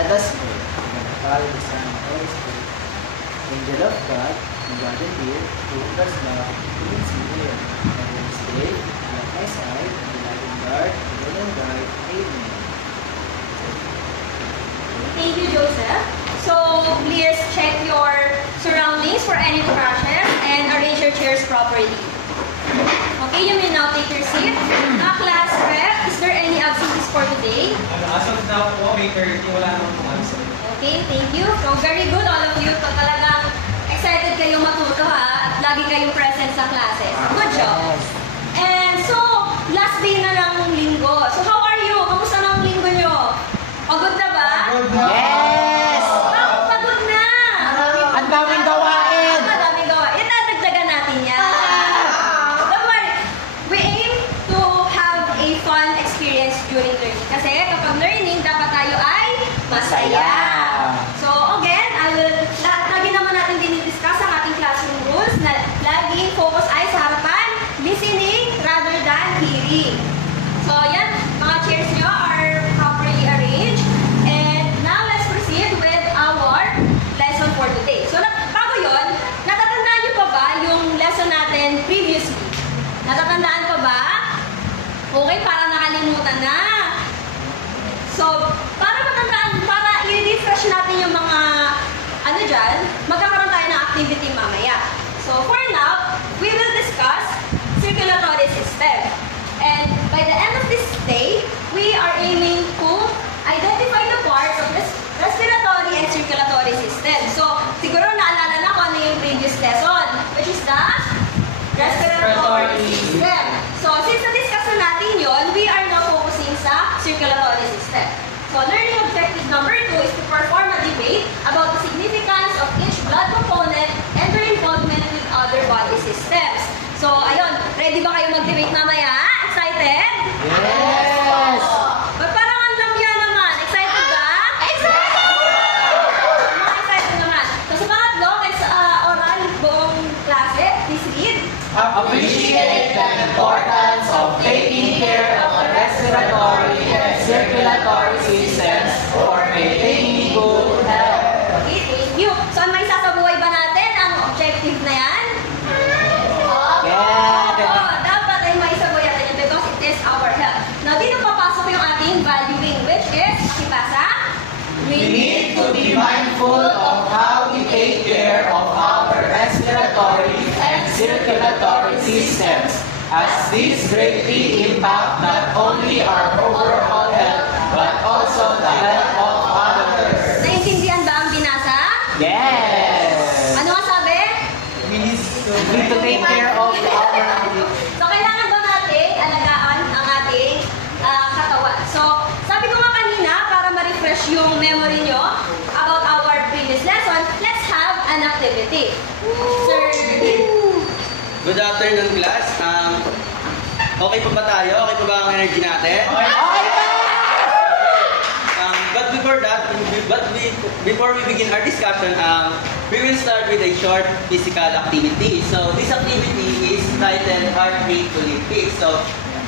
Let us pray. In the Father, the Son, and the Holy Spirit. Angel of God, who guarded here, who does love, who is here, and will stay at my side, and the light and guard, the Lord and guide. Amen. Thank you, Joseph. So, please check your surroundings for any crashes and arrange your chairs properly. Okay, you may now take your seat. Class rep, is there any absentees for today? As of now po, may 30, wala naman po absent. Okay, thank you. So, very good all of you. Talagang excited kayong matuto ha, at lagi kayong present sa classes. Good job. And so, last day na lang ng linggo. So, how are you? Kamusta na ang linggo nyo? Pagod na ba? Yes! Bakit pagod na? Ang daming gawain! Ang daming gawain. Nadagdagan natin yan. Don't worry. We aim to have a fun experience during learning. Kasi kapag learning, dapat tayo ay masaya. So again, lagi naman natin dinidiscuss ang ating classroom rules na laging focus ay sa harapan, listening rather than hearing. So yan, mga chairs nyo are properly arranged. And now let's proceed with our lesson for today. So bago yun, natatandaan nyo pa ba yung lesson natin previously? Natatandaan pa ba? Okay, para nakalimutan na. So, para matandaan, para i-refresh natin yung mga dyan, magkakaroon tayo ng activity mamaya. So, for now, we will discuss circulatory system. And by the end of this day, we are aiming to identify the parts of this respiratory and circulatory system. So, siguro naalala na kung ano yung previous lesson, which is the respiratory system. So, since na-discuss na natin yun, we are now focusing sa circulatory system. So, learning objective number 2 is to perform a debate about the significance of each blood component and their involvement with other body systems. So, ayun, ready ba kayo mag-debate mamaya? Excited? Yes! But parang ang lamya naman. Excited ba? Excited! Mga excited naman. So, sa pangatlo, sa oral buong klase, please read. Appreciate the importance of taking care of the respiratory and circulatory systems for maintaining good health. Okay, thank you. So, may sasabuhay ba natin ang objective na yan? Oo, dapat ay may sabuhay natin yan because it is our health. Now, dito papasok yung ating valuing, which is, pakipasa? We need to be mindful of how we take care of our respiratory and circulatory systems, as these greatly impact not only our overall health, but also the health of others. Naintindihan ba ang binasa? Yes! Ano ang sabi? We need to take care of our... So, kailangan ba natin alagaan ang ating katawan? So, sabi ko nga kanina, para ma-refresh yung memory nyo about our previous lesson, let's have an activity. Sir, Good afternoon, class. Okay pa ba tayo? Okay pa ba ang energy natin? But before that, before we begin our discussion, we will start with a short physical activity. So this activity is titled Heart Rate Olympics. So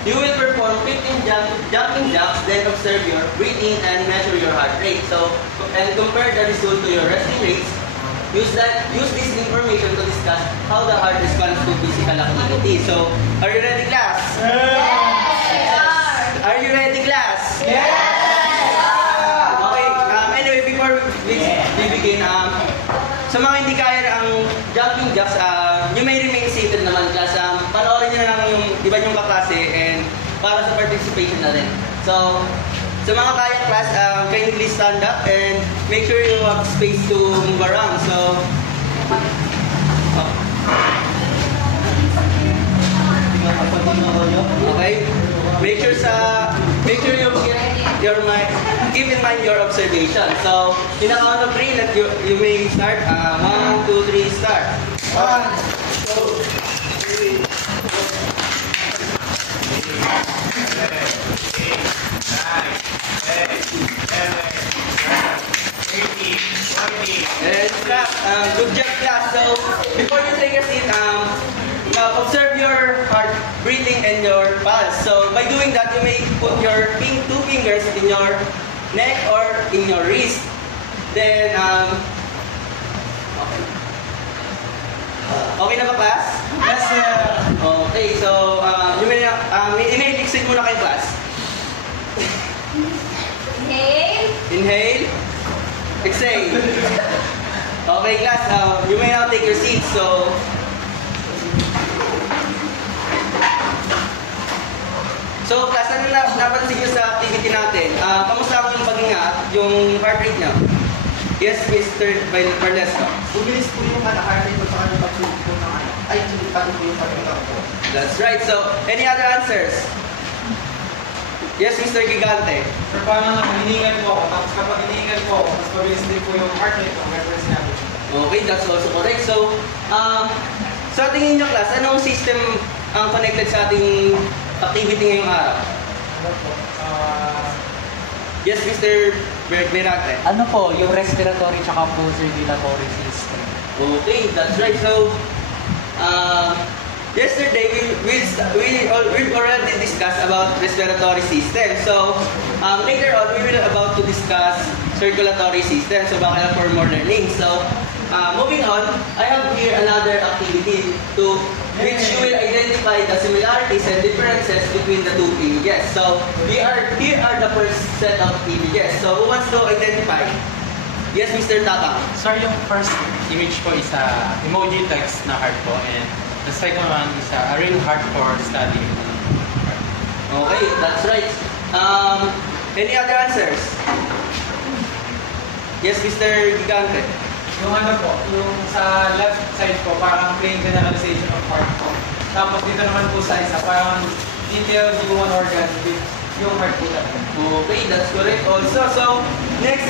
you will perform 15 jumping jacks, then observe your breathing and measure your heart rate. So and compare the result to your resting rates. Use this information to discuss how the heart responds to physical activity. So, are you ready, class? yes! Are you ready, class? Yes! Okay. Anyway, before we begin, sa mga hindi kaya ang jumping jacks, you may remain seated naman, class. Panoorin nyo na lang yung iba nyong kaklase and para sa participation na rin. So, sa mga kaya class, kindly stand up and make sure you have space to move around. So, okay. Make sure you keep in mind your observation. So, in a count of 3, that you may start. 1, 2, 3, start. 1, 2, 3. 8, 9, 10, 11, 12, 13, 14. And class, good job, class. So, before you take a seat, observe your heart breathing and your pulse. So, by doing that, you may put your 2 fingers in your neck or in your wrist. Then, okay na ba, class? Yes, sir. Okay, so, inhale, exhale muna kayo, class. Inhale. Inhale, exhale. Okay, class, you may now take your seats. So, class, ano napansin nyo sa activity natin? Kamusta ang yung paghinga at yung heart rate niya? Yes, Mr. Barnesco. Bumilis po yung heart rate ko sa kanyang pagsulit po ng ay, hindi pa po yung paghinga ko. That's right. So, any other answers? Yes, Mr. Gigante. Sir, parang hinihingal po ako. Tapos kapag hinihingal po ako, mas mabilis din po yung heart rate ko. Reference natin. Okay, that's also correct. So, sa tingin nyo, class, anong system ang connected sa ating activity ngayong araw? Ano po? Yes, Mr. Berate. Ano po, yung respiratory tsaka po circulatory system. Okay, that's right. So, yesterday we've already discussed about respiratory system. So, later on we will about to discuss circulatory system. So, baka for more learning. So, moving on, I have here another activity to which you will identify the similarities and differences between the two images. So, here are the first set of images. So, who wants to identify? Yes, Mr. Tapang. Sir, yung first image po is emoji text na heart po, and the second one is a real heart for studying. Okay, that's right. Any other answers? Yes, Mr. Gigante. Yung ano po, yung sa left side po, parang plain generalization of heart po. Tapos dito naman po sa isa, parang detailed human organ with yung heart po natin. Okay, that's correct also. So, next.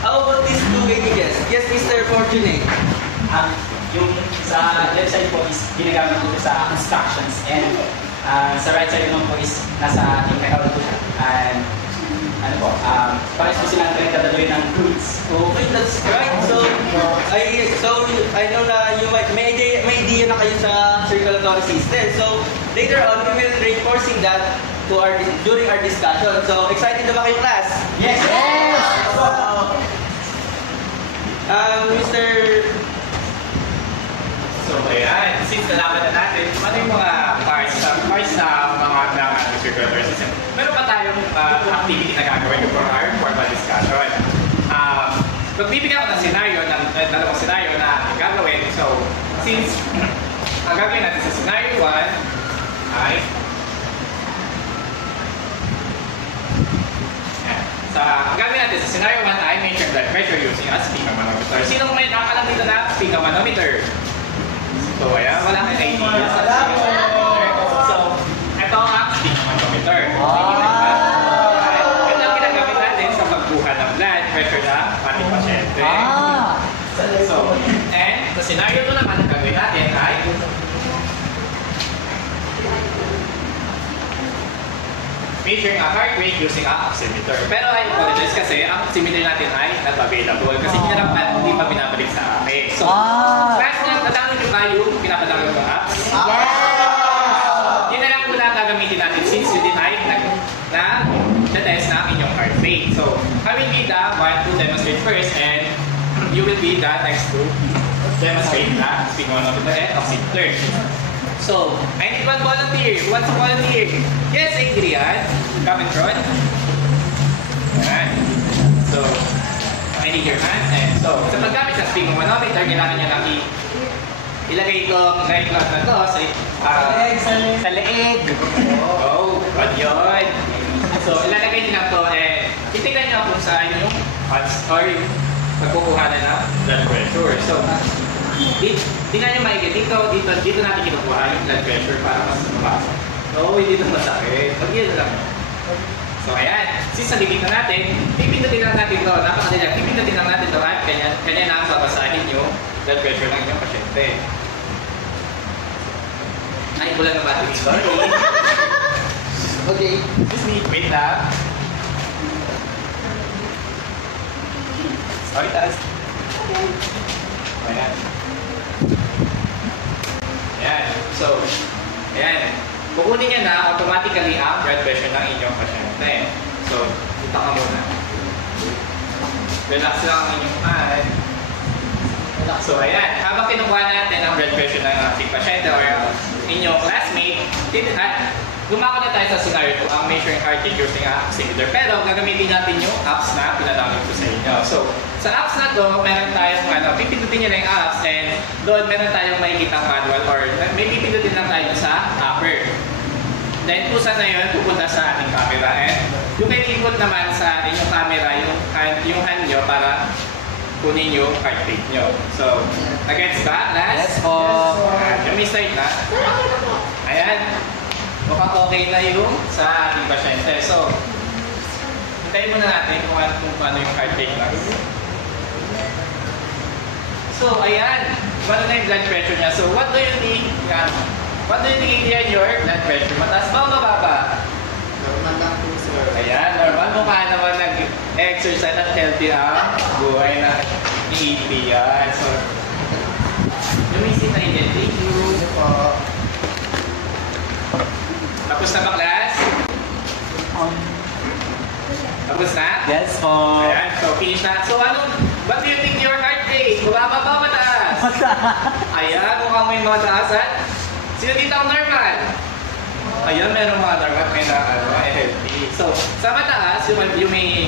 How about these two images? Yes, Mr. Fortunate. Yung sa left side po is ginagamit po sa instructions, and sa right side naman po is nasa technical po siya. And ano po, parang po silang nagkatadoy ng fruits. Okay, that's right. So I know na you may idea na kayo sa circulatory system. So, later on, we will reinforcing that during our discussion. So, excited na ba kayo, class? Yes! Mr. So, ayan, since nalaman na natin, ano yung mga parts na mga circulatory system, meron pa tayong activity na gagawin for our formal discussion. Magbibigyan ko ng scenario, dalawang scenario na gagawin. So, since ang gagawin natin sa scenario 1 ay ang gagawin natin sa scenario 1 ay measure blood pressure using a speaker manometer. Sino may nakakalam dito na speaker manometer? So, ayan, wala kang idea sa speaker manometer. So, ito ang speaker manometer. Ito ang ginagamit natin sa pagbuha ng blood pressure na ating pasyente. So, and sa scenario 2 naman, ang gagawin natin ay measuring a heart rate using a oximeter. Pero I apologize kasi ang oximeter natin ay not available kasi hindi pa binabalik sa akin. So, class niya, natanong nyo ba yung pinapadala ng apps? Yun na lang muna gagamitin natin since you did na-test na inyong heart rate. So, I will be the one to demonstrate first, and you will be the next to demonstrate na sphygmomanometer and oximeter. So, I need one volunteer. Who wants to volunteer? Yes, Adrian. Come in front. Ayan. So, I need your hand. And so, sa paggamit sa sphygmomanometer, kailangan nyo lang ilagay itong guide cloth na to sa leeg. Oh, what yun? So, ilalagay nyo lang to, and titignan nyo kung saan yung pagkukuhanan ng blood pressure. So, tingnan nyo maigi. Dito natin kinukuha yung blood pressure para mas mabasa. So, hindi ito masakit. Pag-iyan lang. So, ayan. Since nandikit na natin, pipindutin lang natin ito. Napakadali. Pipindutin lang natin ito at kanya na ang babasahin yung blood pressure ng inyong pasyente. Ay, wala na battery. Sorry. Okay. Excuse me. Wait lang. Sorry, taas. Ayan. Ayan. So, ayan. kukunin niya na automatically ang blood pressure ng inyong pasyente. So, punta ka muna. Relax lang ang inyong hand. So, ayan. Habang kinukuha natin ang blood pressure ng ating pasyente or inyong classmate, gumako na tayo sa scenario 2, ang measuring heart rate using ang oximeter. Pero gagamitin natin yung apps na pinadamit ko sa inyo. So, sa apps na to, meron tayong pipindutin nyo na yung apps and doon meron tayong makikita manual or may pipindutin lang tayo sa upper. Then, kusa na yun, pupunta sa ating camera and yung may ikot naman sa inyong camera, yung hand nyo para kunin yung heart rate nyo. So, against ba? Last? Yes po. Yung may start na. Ayan. Mukhang okay na yung sa ating pasyente. So, hintayin muna natin kung paano yung heart rate na. So, ayan. Paano na yung blood pressure niya? So, what do you think? What do you think yan your blood pressure? Mataas ba o mababa? Normal lang po, sir. Ayan, normal. Mukha naman nag-exercise at healthy ang buhay na iipi yan. So, lumisin na yun. Thank you. Tapos na ba, class? Tapos na? Yes po. Ayan, so finish na. So what do you think your heart rate? Mababa ba mataas? Ayan, mukhang may mataas at sino dito ang normal? Ayan, meron mga normal, may na healthy. So, sa mataas, you may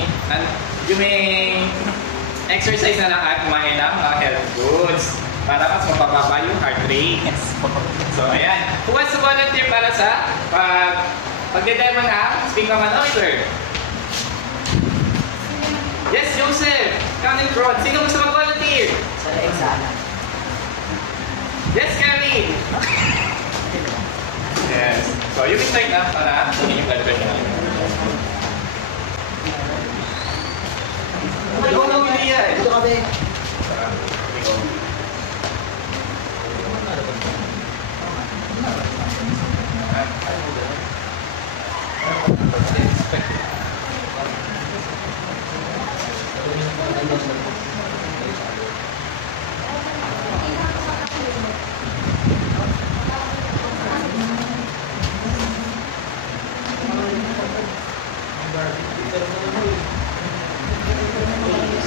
exercise na lang at kumain ng mga health foods para mas mapababa yung heart rate. Yes po. So, ayan. Who wants to volunteer para sa pag-demo ng sphygmomanometer? Yes, Joseph! Come in front. Sino gusto mag-volunteer? Sa exam. Yes, Kevin! Yes. So, you can start na para kunin yung blood pressure natin. Ikaw na hindi yan. Ito kami.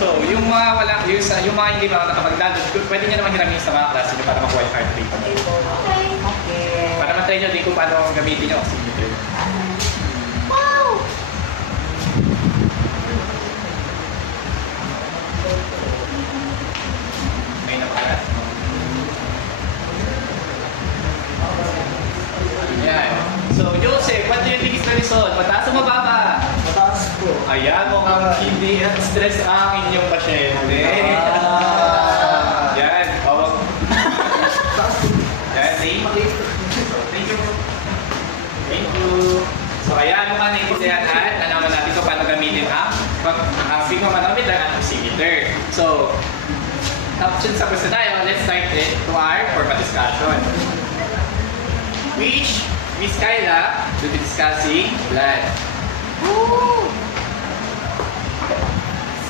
So, yung mga hindi ba nakapag-download, pwede nyo naman hiramin sa mga klase nyo para makuha yung heart rate. Okay. Para matry nyo din kung paano gamitin yung oximeter. Wow! May napakas. Ayan. So, Joseph, what do you think is the result? Mataas o mababa? Mataas po. Ayan, mukhang hindi stress ang inyong pasyente. Yan. Yan, thank you. Thank you. So, ayan, mukhang naiintindihan at nalaman natin kung paano gamitin ang sphygmomanometer at oximeter. So, options tapos na tayo. Let's start it to our formal discussion. Which Miss Kyla will be discussing blood.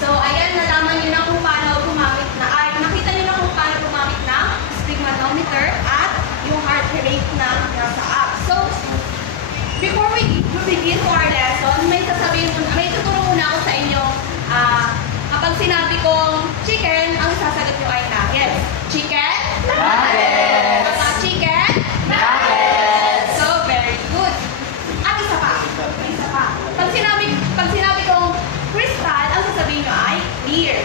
So, ayan, nalaman nyo na kung paano gumamit nakita nyo na kung paano gumamit ng sphygmomanometer at yung heart rate na nasa app. So, before we begin to our lesson, may tuturo muna ako sa inyo. Kapag sinabi kong chicken, ang sasagot nyo ay nuggets. Chicken? Nuggets! Chicken? Nuggets! So, very good. At isa pa. Pag sinabi kong crystal, ang sasabihin nyo ay clear.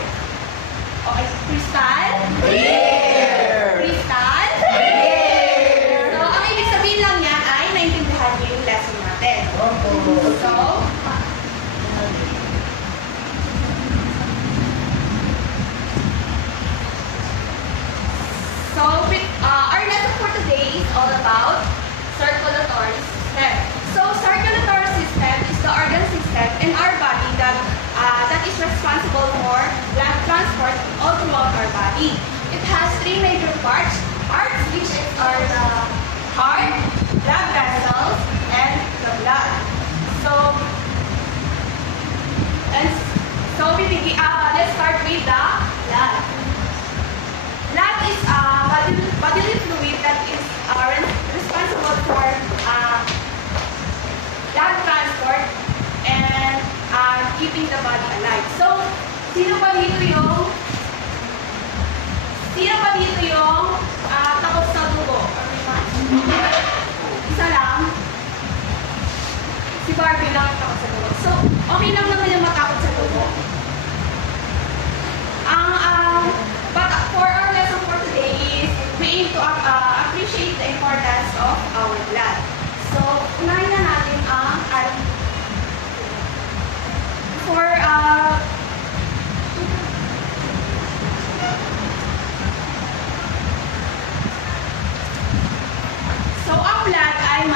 Okay, crystal? Clear! Crystal? Clear! So, ang ibig sabihin lang niyan ay naintindihan niyo yung lesson natin. So, our lesson for today is all about circulatory system. So, circulatory system is the organ system in our body that is responsible for blood transport all throughout our body. It has three major parts which are the heart, blood vessels, and the blood. Let's start with the blood. Blood is a bodily fluid that is responsible for Barbie lang ang takot sa dugo. So, okay lang naman yung matakot sa dugo. But for our lesson for today is we aim to appreciate the importance of our blood. So, unahin na natin ang so, ang blood ay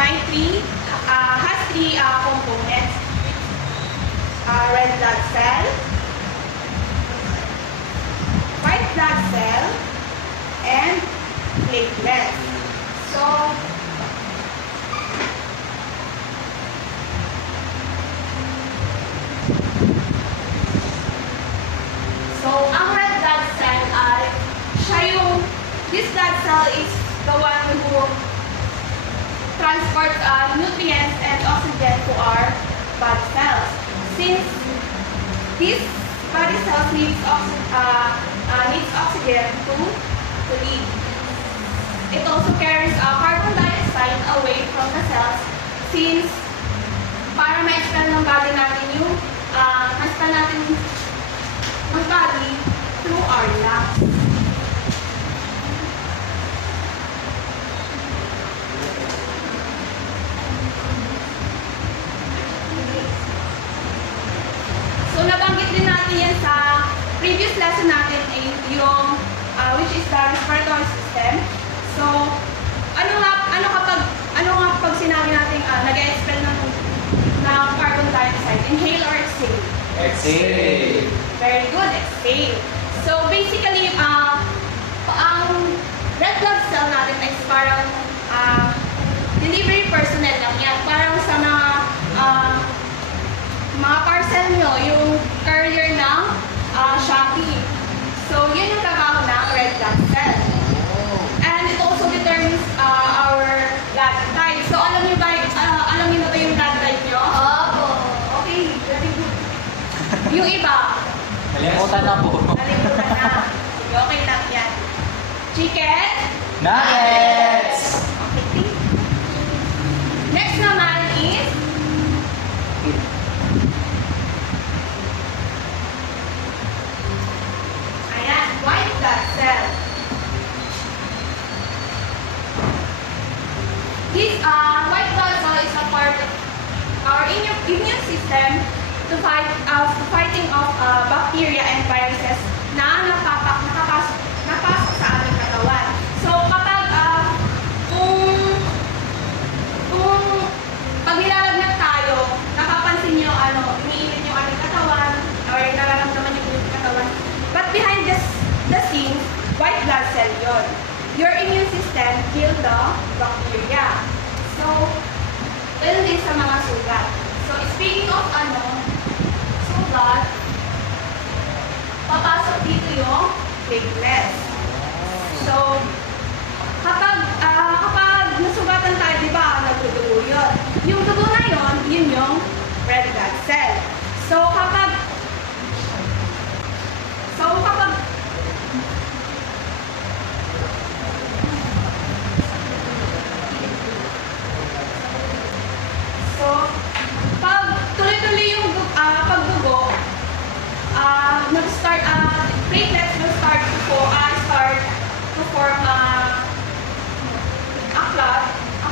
has three components. Red blood cell, white blood cell, and platelets. So, ang red blood cell ay this blood cell is the one who transports nutrients and oxygen to our body cells. Since these body cells needs oxygen to live. It also carries carbon dioxide away from the cells since para ma-expel ng body natin yung ma-expel natin ng body through our lungs. So, nabanggit din natin yan sa previous lesson natin yung which is the respiratory system. So, ano nga pag sinabi natin nag-expel ng carbon dioxide? Inhale or exhale? Exhale. Very good, exhale. So, basically, ang red blood cell natin ay parang delivery personnel lang yan. Parang sa mga parcel nyo, yung courier ng Shopee. So, yun yung trabaho ng red blood cell. And it also determines our blood type. So, alam niyo ba yung blood type nyo? Oo. Okay, very good. Yung iba? Nalimutan na po. Nalimutan na. Sige, okay lang yan. Chicken? Nuggets! Okay, thank you. Next naman is white blood cell. This white blood cell is a part of our immune system to fighting off bacteria and viruses na napasok sa ating katawan. So kapag kung pag nilalagnat tayo, napapansin niyo umiinit yung ating katawan or nararamdaman yung ating katawan. But behind the scene, white blood cell yon. Your immune system kill the bacteria. So, ganun din sa mga sugat. So, speaking of sugat, papasok dito yung platelets. So, kapag nasugatan tayo, di ba, nagdudugo yun. Yung dugo na yun yung red blood cell. So, kapag pag tuloy-tuloy yung pagdugo, platelets will start to form a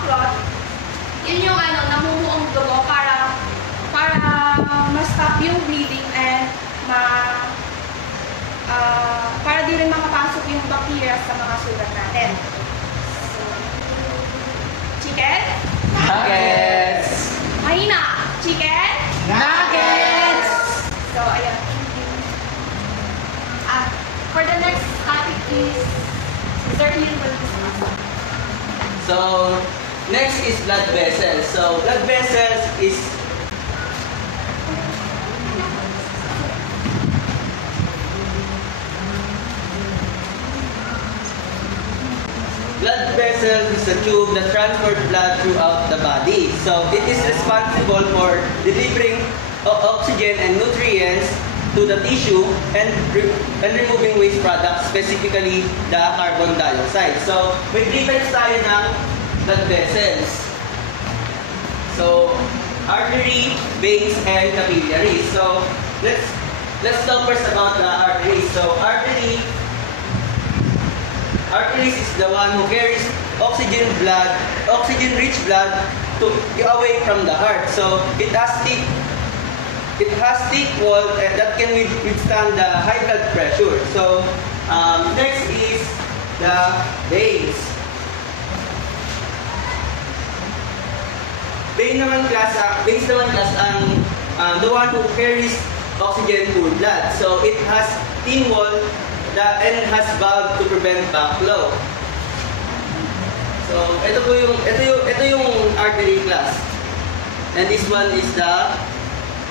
clot. Yun yung namumuong dugo para ma-stop yung bleeding and para di rin makapasok yung bacteria sa mga sugat natin. So, chicken? Nuggets! Mahina. Chicken? Nuggets! So, ayan. For the next topic is Zerlin will discuss. So, next is blood vessels. So, blood vessels is a tube that transports blood throughout the body. So, it is responsible for delivering oxygen and nutrients to the tissue and removing waste products, specifically the carbon dioxide. So, may three types tayo ng blood vessels. So, artery, veins, and capillaries. So let's talk first about the arteries. So arteries is the one who carries oxygen-rich blood away from the heart. So it has thick wall that can withstand the high blood pressure. So next is the veins. Veins naman class ang the one who carries oxygen to blood. So it has thin wall and has valve to prevent backflow. So ito yung artery class. And this one is the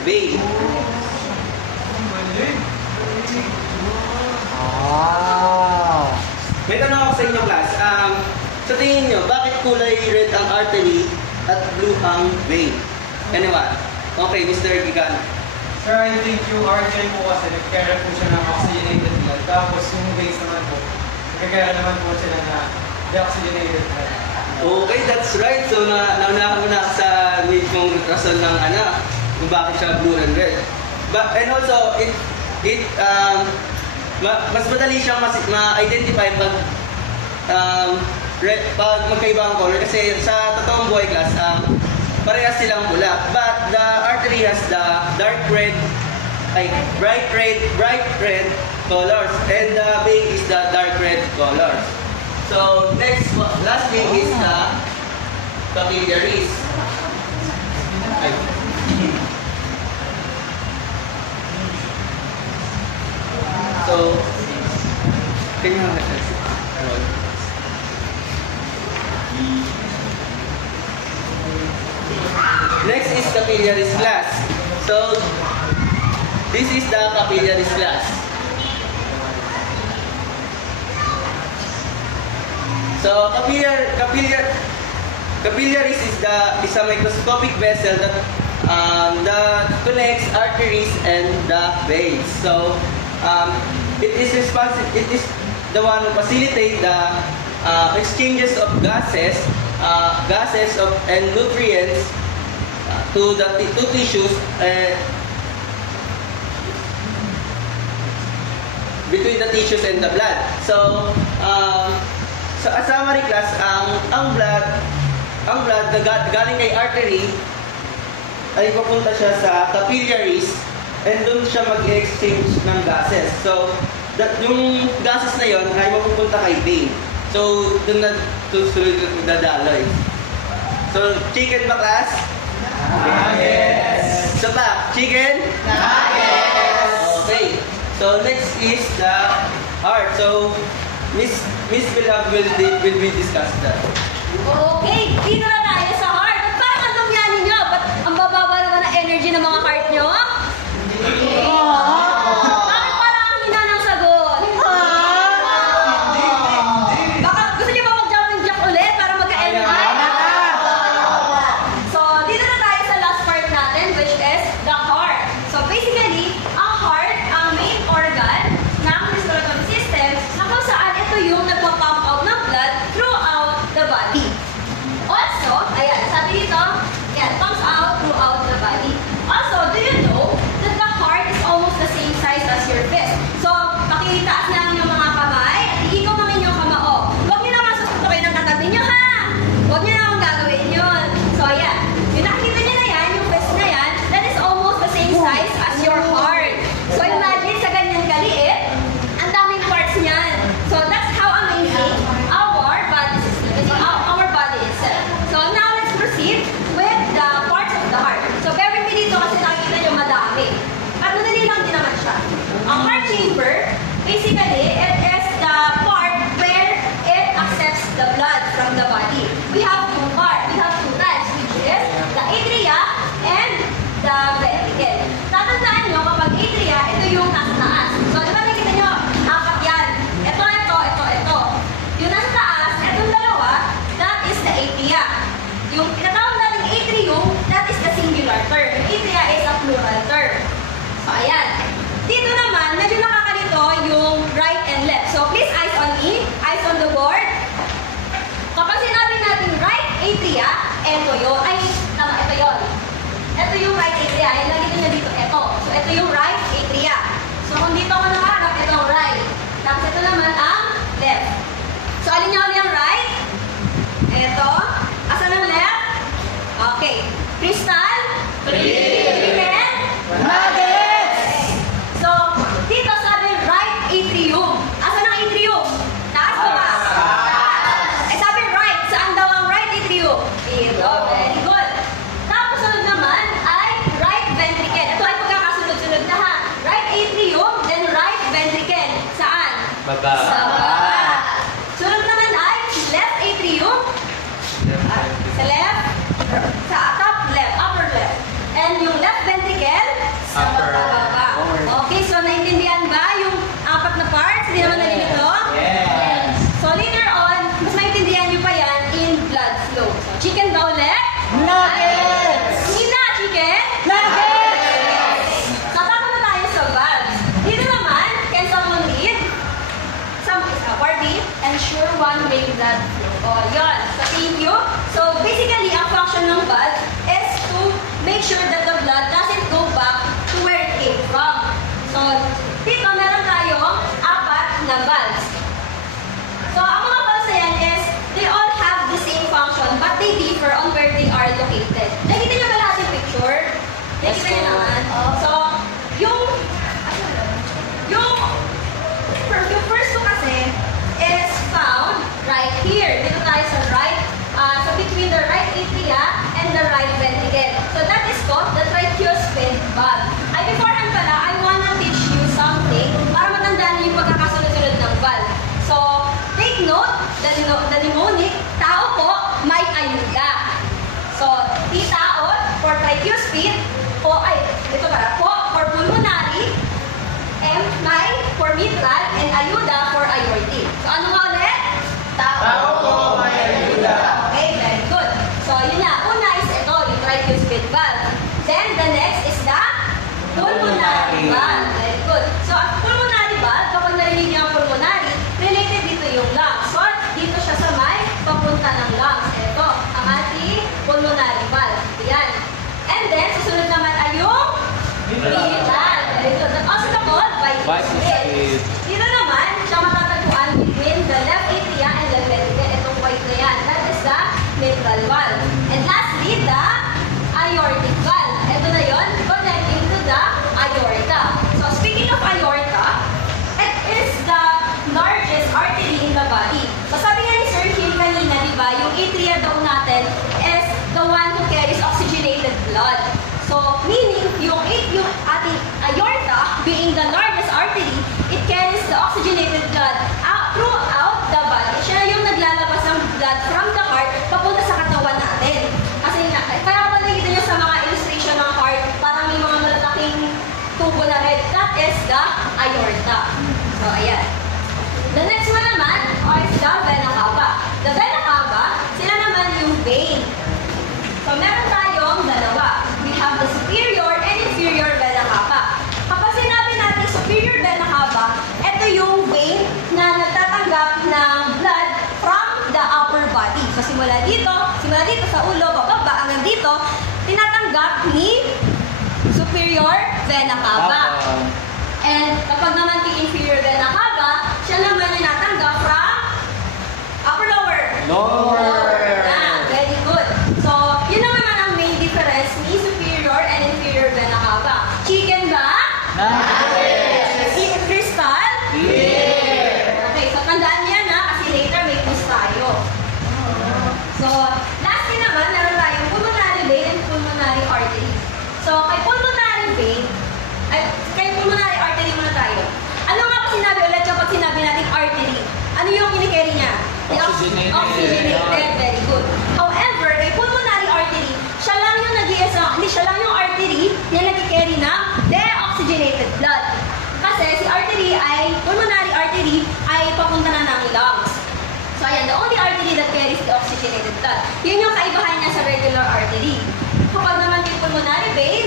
vein. May tanong ako sa inyo class. Sa tingin nyo, bakit kulay red ang artery at blue ang vein? Anyone? Okay, Mr. Gigan. Sir, I think yung artery po kasi nagkakaroon po siya ng oxygenated blood. Tapos yung veins naman po, nagkakaroon naman po sila na deoxygenated blood. Okay, that's right. So naunahan mo na sa mismong rason ng kung bakit siya blue and red. And also, mas madali siyang ma-identify pag magkaiba ang color kasi sa totoong buhay class, parehas silang pula. But the artery has the bright red colors, and the vein is the dark red colors. So lastly is the capillaries. So, can you next is capillaries class. So, this is the capillaries class. So, capillaries is a microscopic vessel that connects arteries and the veins. So, it is the one who facilitates the exchanges of gases and nutrients to the tissues between the tissues and the blood. So, sa summary class, ang blood na galing kay artery ay papunta siya sa capillaries and doon siya mag-exchange ng gases. So, yung gases na yon ay mapupunta kay vein. So, doon na susunod yung dadaloy. So, chicken ba class? Yes. So pa, chicken? Yes. Okay. So, next is the heart. So, Miss Bilhab will be discussed that. Okay, dito na tayo sa heart. At parang ang damyan ninyo, ba't ang bababa naman ng energy ng mga heart nyo? Bakit parang ang hina ng sagot? Baka gusto nyo ba mag-jumping jack ulit para magka-energy? So, dito na tayo sa last part natin, which is the heart. So, basically, ang heart, ang main organ ng respiratory system, na kung saan ito yung nagpa-pump out ng blood throughout the body. Also, I Chicken? Nuggets! So, dito sabi right atrium. Asan ang atrium? Taas o ba? Taas. Eh sabi right. Saan daw ang right atrium? Dito. Very good. Tapos sunod naman ay right ventricle. Ito ay pagkakasunod-sunod na ha. Right atrium, then right ventricle. Saan? Baba. Sa baba. Sunod naman ay left atrium. Sa left. Sa top left. Upper left. And yung left ventricle, sa Upper. baba. Okay, so naintindihan ba yung apat na parts? Hindi naman nalilito? Yes. So later on, mas maintindihan nyo pa yan in blood flow. So, chicken ba ulit? Nuggets! Hindi na, chicken? Nuggets! So, tapos na tayo sa valves. Dito naman, can someone read? Some is part B, ensure one-way blood flow. O, yun. So, thank you. So, basically, ang function ng valve is to make sure that the blood doesn't go back to where it came from. So, dito meron tayong apat na valves. So, ang mga valves na yan is, they all have the same function, but they differ on where they are located. Nakita nyo ba lahat yung picture? Nakita nyo naman? So, yung first two kasi is found right here. Dito tayo sa right, so between the right atria and the right ventricle. So that is called the tricuspid valve. Ay, beforehand pala, I wanna teach you something para matandaan niyo yung pagkakasunod-sunod ng valve. So, take note, the mnemonic, tao po, may ayuda. So, T-tao for tricuspid, po ay, ito para, po for pulmonary, M, may for mitral, and ayuda for aortic. So, ano nga ulit? Tao po, may ayuda. Okay, very good. So, yun na. Una is ito, yung tricuspid valve. Then, the next is the pulmonary valve. Very good. So, ang pulmonary valve, kapag narinig niyo ang pulmonary, related dito yung lungs. So, dito siya sa may papunta ng lungs. Ito, ang ating pulmonary valve. Yan. And then, susunod naman ay yung mitral. Very good. That's also called bicuspid. Dito naman, siya matatagpuan between the left atria and the ventricle. Itong white na yan. That is the mitral valve. And lastly, the aortic valve. Ito na yon, connecting to the aorta. So, speaking of aorta, it is the largest artery in the body. So, sabi nga ni Sir Hill kanina, di ba, yung atria daw natin is the one who carries oxygenated blood. So, meaning, yung ating aorta, being the largest artery, it carries the oxygenated blood throughout the body. Siya yung naglalabas ng blood from the heart papunta sa katawan natin. Kasi nga, kaya kapag nakikita niyo sa mga illustration ng heart, parang may mga malalaking tubo na red. That is the aorta. So, ayan. The next one naman is the vena cava. The vena cava, sila naman yung vein. So, meron tayong dalawa. We have the superior and inferior vena cava. Kapag sinabi natin superior vena cava, ito yung vein na nagtatanggap ng blood from the upper body. So, simula dito sa ulo, bababa, hanggang dito, tinatanggap ni superior vena cava. And kapag naman yung inferior vena cava, siya naman yung natanggap from upper lower. Lower. Very good. So, yun naman ang main difference ni superior and inferior vena cava. Chicken ba? Nuggets! Crystal? Clear! Okay, so tandaan niya na kasi later may quiz tayo. So, lastly naman, meron tayong pulmonary vein and pulmonary artery. So, kay pulmonary vein, kay pulmonary artery muna tayo. Ano nga pa sinabi ulit kapag sinabi natin artery? Ano yung kinikerry niya? Oxygenated. Oxygenated. Very good. However, kay pulmonary artery, siya lang yung hindi siya lang yung artery na nag-carry ng deoxygenated blood. Kasi si pulmonary artery ay papunta na ng lungs. So ayan, the only artery that carries the oxygenated blood. Yun yung kaibahan niya sa regular artery. Kapag naman yung pulmonary vein,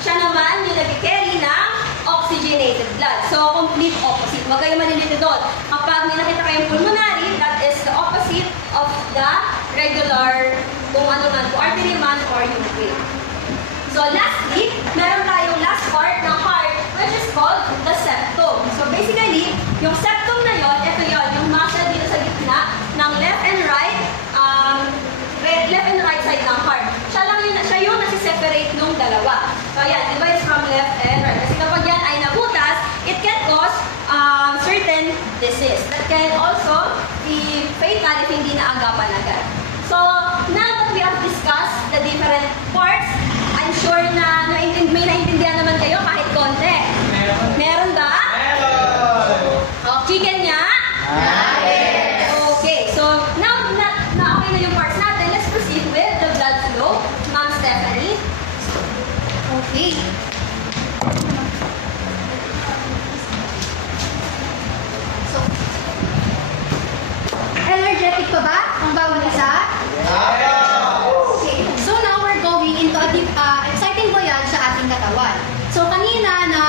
siya naman yung nag-carry ng oxygenated blood. So, complete opposite. Huwag kayo malilito doon. Kapag may nakita kayong pulmonary, that is the opposite of the regular, kung ano man, kung artery man or yung vein. So, lastly, meron tayong last part ng heart, which is called the septum. So, basically, yung septum na yon, ito yon, yung muscle dito sa gitna ng left and right side ng heart. Siya yung nasi-separate nung dalawa. exciting voyage sa ating katawan. So kanina na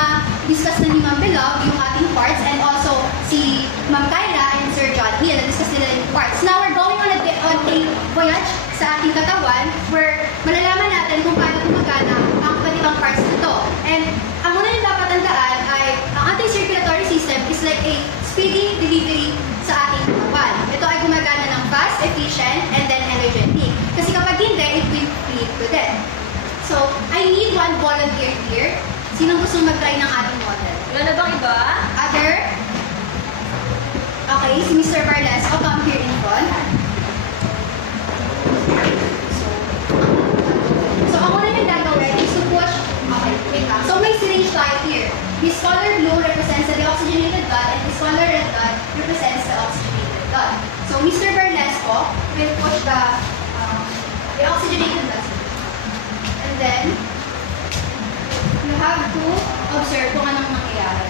discuss na ni Ma'am Bilog yung ating parts and also si Ma'am Kyla and Sir John Hill na-discuss nila yung parts. Now we're going on a voyage sa ating katawan where malalaman natin kung paano gumagana ang iba't ibang parts nito. And ang una yung dapat tandaan ay ang ating circulatory system is like a speedy delivery sa ating katawan. Ito ay gumagana ng fast, efficient, and then energetic. Kasi kapag hindi, it will lead to death. So, I need one volunteer here. Sinong gusto mag-try ng ating model? Wala na bang iba? Other? Okay, si Mr. Barlesco, come here in front. So, ang una yung gagawin is to push. Okay, wait lang. So, may syringe tayo here. This color blue represents the deoxygenated blood and this color red blood represents the oxygenated blood. So, Mr. Barlesco will push the oxygenated blood. And then, you have to observe kung anong nangyayari.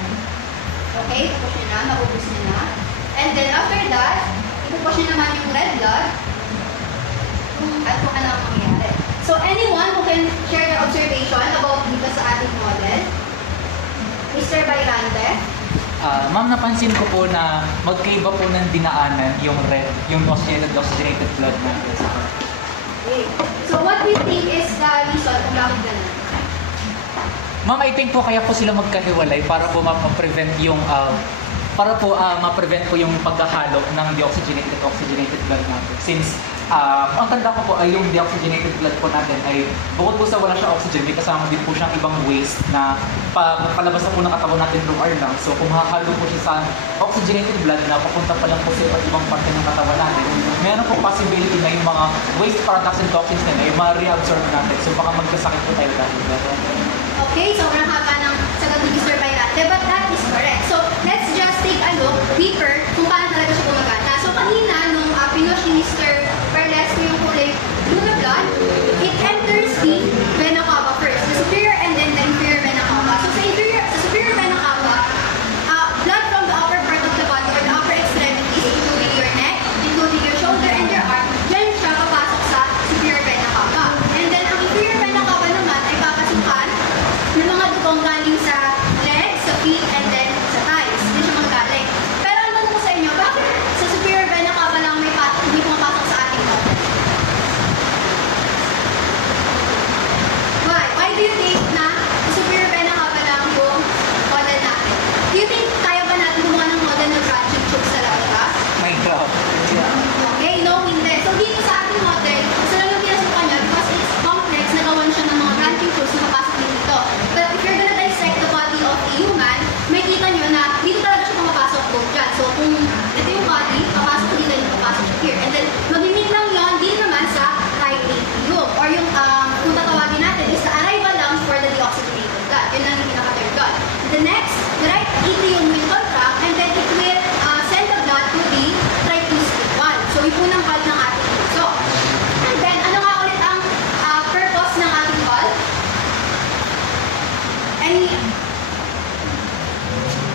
Okay, push nyo na, maubos nyo na. And then after that, ipupush nyo naman yung red blood at kung anong nangyayari. So anyone who can share their observation about dito sa ating model? Mr. Bayrante? Ma'am, napansin ko po na magkaiba po ng dinaanan yung red, yung oxygenated blood natin sa heart. Okay. So what we think is the reason kung bakit ganun? Ma'am, I think po kaya po sila magkahiwalay para po ma-prevent yung ma-prevent po yung pagkahalo ng deoxygenated at oxygenated blood natin. Since ang tanda ko po ay yung deoxygenated blood po natin ay bukod po sa wala siyang oxygen, may kasama din po siyang ibang waste na palabas na po ng katawan natin through our lungs. So kung makakalo po siya sa oxygenated blood na papunta pa lang po sa iba't ibang parte ng katawan natin, meron po possibility na yung mga waste products and toxins nila ay ma-reabsorb natin. So baka magkasakit po tayo dahil. Okay, so walang haba ng sagot ni Mr. Bayrante, but that is correct. So let's just take a look deeper kung paano talaga siya gumagana. So kanina, nung pinush ni Mr. Barlesco yung kulay blue na blood, it enters the vena cava first, the superior and then the inferior vena cava. So sa superior vena cava, blood from the upper part of the body or the upper extremities, including your neck, including your shoulder and your arm, dyan siya papasok sa superior vena cava. And then ang inferior vena cava naman ay papasukan ng mga dugong galing sa legs, sa feet, and then sa thighs. Hindi siya magagaling. Pero ang tanong ko sa inyo, bakit sa superior vena cava lang hindi pumapasok sa ating model? Why? Why do you think na sa superior vena cava lang yung model natin? Do you think kaya ba natin gumawa ng model ng branching tubes sa labas? My God. Okay, no, hindi. So dito sa ating model, sa lalong pinasukan niya, because it's complex, nagawan siya ng mga branching tubes na papasok din dito. But if you're gonna dissect the body of a human, may kita nyo na dito talaga siya pumapasok po dyan. So kung ito yung body, papasok dito yung papasok siya here. And then, mag-limit lang yun din naman sa right atrium. Or yung, kung tatawagin natin, is the arrival lungs for the deoxygenated blood. Yun lang yung pinaka-third blood. The next, the right atrium will contract and then it will send the blood to the tricuspid valve. So, ipunang valve ng ating puso. And then, ano nga ulit ang purpose ng ating valve? Any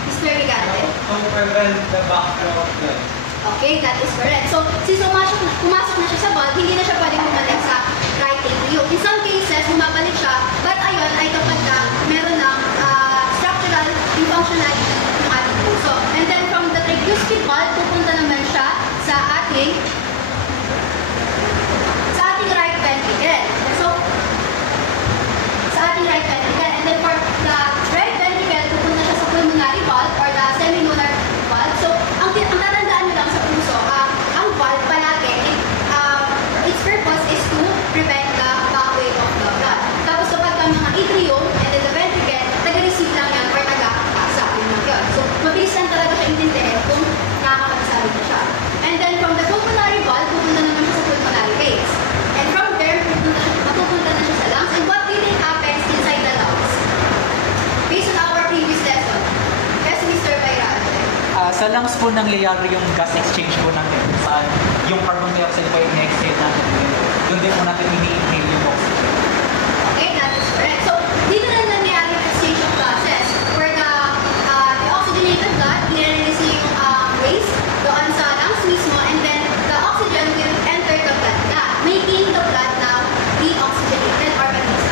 Mr. Rigante? To prevent the backflow of blood. Okay, that is correct. So, since pumasok na siya sa valve, hindi na siya pwedeng bumalik sa right atrium. In some cases, bumabalik siya, but ayun ay kapag meron ng structural infunctionality ng ating puso. And then from the tricuspid valve, pupunta naman siya sa ating right ventricle. So, sa ating right ventricle. And then for the right ventricle, pupunta siya sa pulmonary valve or the semilunar valve. So, ang tatandaan nyo lang sa puso, ang valve palagi, its purpose is to prevent the backway of the blood. Tapos kapag ang mga atrium and then the ventricle, taga-receive lang yan or taga-sabi lang yun. So, mabilis lang talaga siya intindihin kung nakakapagsabi na siya. And then from the pulmonary valve, pupunta naman siya sa pulmonary veins. And from there, mapupunta na siya sa lungs. And what do you think happens inside the lungs? Based on our previous lesson. Yes, Mr. Bayrante. Sa lungs po nangyayari yung gas exchange po natin. Saan yung carbon dioxide po yung exhale natin. Doon din po natin ini-inhale yung oxygen. Okay, that is correct. So, dito na nangyayari yung exchange of gases where the oxygenated blood, nire-release yung waste doon sa lungs mismo and then the oxygen will enter the blood na, making the blood now deoxygenated or at least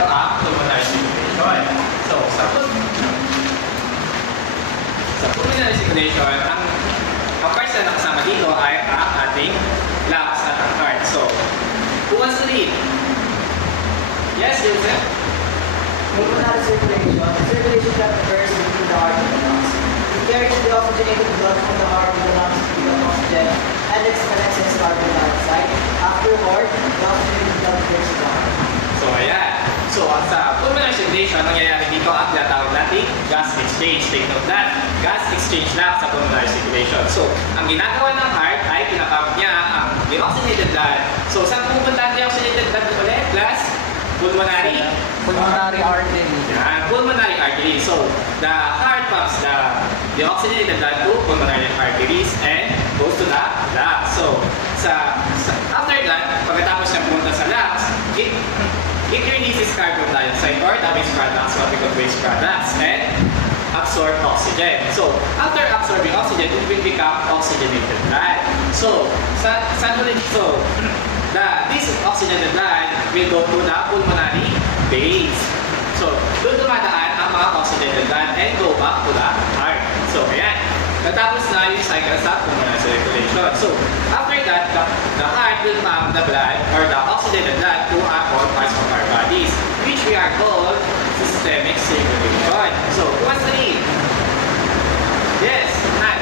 ito ang pulmonary circulation. So, sa pulmonary circulation, ang parts na nakasama dito ay ang ating lungs at ang heart. So, who wants to lead? Yes, Joseph? Pulmonary circulation, the circulation that occurs between the heart and the lungs. It carries the oxygenated blood from the heart to the lungs to give oxygen and excess carbon dioxide. Afterward, the oxygenated blood goes to the heart. So, ayan. So, sa pulmonary circulation, nangyayari dito ang tinatawag nating gas exchange. Take note that gas exchange lang sa pulmonary circulation. So, ang ginagawa ng heart ay pinapump niya ang deoxygenated blood. So, saan pupunta ang deoxygenated blood ulit? Plus, Pulmonary artery. Yan, pulmonary artery. So, the heart pumps the deoxygenated blood to pulmonary arteries and goes to the lungs. So, after that, pagkatapos niya pumunta sa lungs, it releases carbon dioxide or the waste products, what we call waste products, and absorb oxygen. So, after absorbing oxygen, it will become oxygenated blood. So, this oxygenated blood will go to the pulmonary veins. So, doon dumadaan ang mga oxygenated blood and go back to the heart. So, ayan. Natapos na yung cycle sa pulmonary circulation. So, after that, the heart will pump the blood or the oxygenated blood to all parts of our bodies, which we are called systemic circulation. So, who wants to lead? Yes, Matt.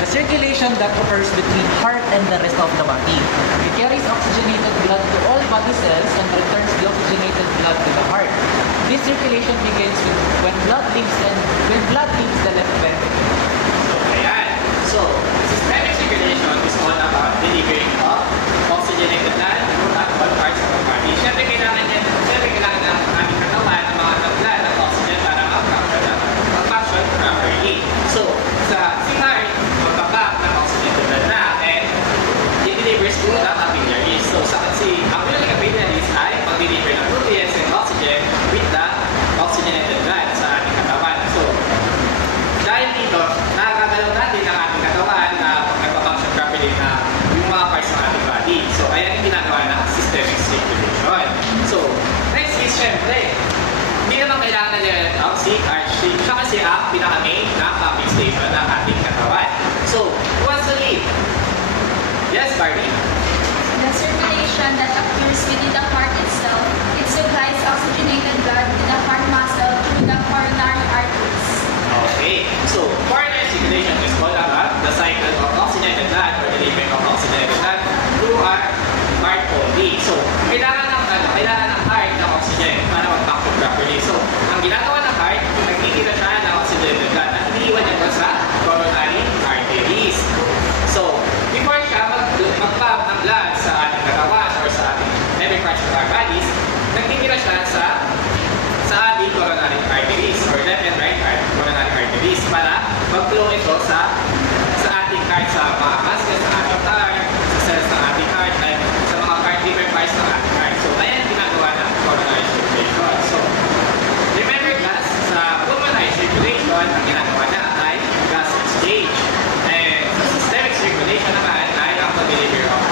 The circulation that occurs between heart and the rest of the body. It carries oxygenated blood to all body cells and returns the oxygenated blood to the heart. This circulation begins when blood leaves the left ventricle. So, ayan. So, systemic circulation is all about delivering of oxygenated blood to all parts of the body. Siyempre, kailangan ng aming katawan ng mga blood at oxygen para mag-function properly. So, sa heart, magpapap ng oxygenated blood na and it delivers to the capillaries. So, ang capillaries ay mag-deliver ng nutrients and oxygen with the oxygenated blood sa ating katawan. So, dahil dito, nakakagalaw natin ang ating katawan na nagpafunction properly na yung mga parts ng ating body. So, ayan yung ginagawa ng systemic circulation. So, next is, syempre, hindi naman kailangan na ang heart. Siya kasi ang pinaka-main na pumping station ng ating katawan. So, who wants to lead? Yes, Barbie? The circulation that occurs within the heart itself, it supplies oxygenated blood to the heart muscle through the coronary arteries. Okay, so coronary circulation is all about the cycle of oxygenated blood or delivering of oxygenated blood through our heart only. So, kailangan ng heart ng oxygen para mag-function properly. So, ang ginagawa ng heart, nagtitira siya ng oxygenated blood at iniiwan niya pa sa coronary arteries. So, before siya mag-pump ng blood sa ating katawan or sa ating every parts of our bodies, nagtitira siya sa ating coronary arteries or left and right coronary arteries para mag-flow ito sa ating heart, sa mga muscles ng ating heart, sa cells ng ating heart, at sa mga different parts ng ating heart. So, ayan ginagawa ng coronary circulation. So, remember guys, sa pulmonary circulation, ang ginagawa niya ay gas exchange. And sa systemic circulation naman ay ang pag-deliver of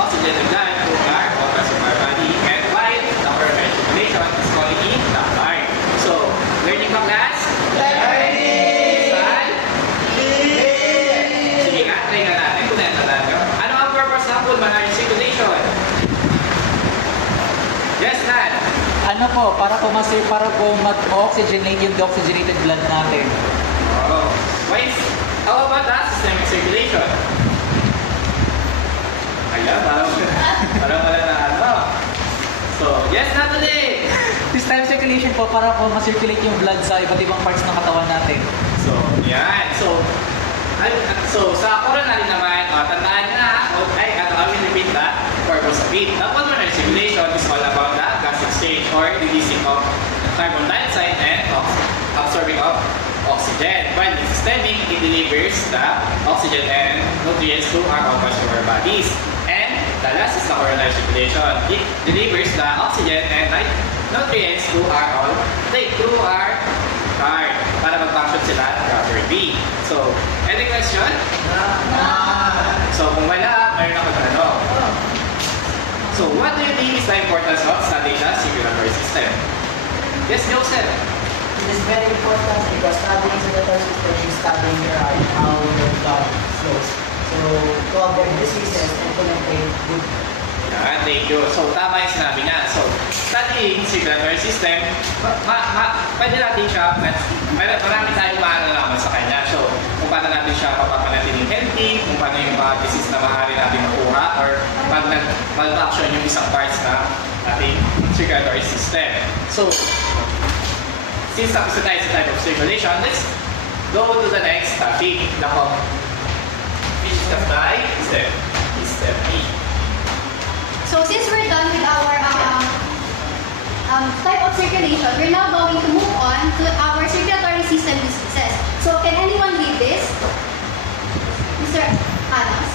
oxygenated blood to our organs of our body. And while the coronary circulation is calling in the heart. So, learning pa class? Sige nga, try nga natin kung talaga. Ano ang purpose ng pulmonary circulation? Yes, Nat? Ano po, para po ma-oxygenate yung deoxygenated blood natin. Oh. How about that systemic circulation? Ayan, parang wala na ano. So, yes, Natalie! Systemic circulation po, para po ma-circulate yung blood sa iba't ibang parts ng katawan natin. So, yan. So, sa coronary naman, tandaan na, I will repeat that purpose of it. The pulmonary circulation is all about the gas exchange or releasing of carbon dioxide and absorbing of oxygen. While in systemic, it delivers the oxygen and nutrients to our organs of our bodies. And the last is the coronary circulation. It delivers the oxygen and nutrients to our heart para mag-function sila properly. So, any question? So, kung wala, mayroon ako tanong. So what do you think is the importance of studying the circulatory system? Yes, Joseph. It is very important because studying circulatory system is studying your heart, how your blood flows. So, to avoid diseases and to maintain good. Yan, thank you. So, tama yung sinabi niya. So, studying circulatory system, pwede natin siya, marami tayong malalaman sa kanya. So, kung paano natin siya papapanatiling healthy, kung paano yung mga disease na maaari natin makuha, or pag nag-malfunction yung isang parts na ating circulatory system. So, since tapos na tayo sa type of circulation, let's go to the next topic. Which is the fly step. Step B. So since we're done with our type of circulation, we're now going to move on to our circulatory system diseases. So can anyone read this? Mr. Anas?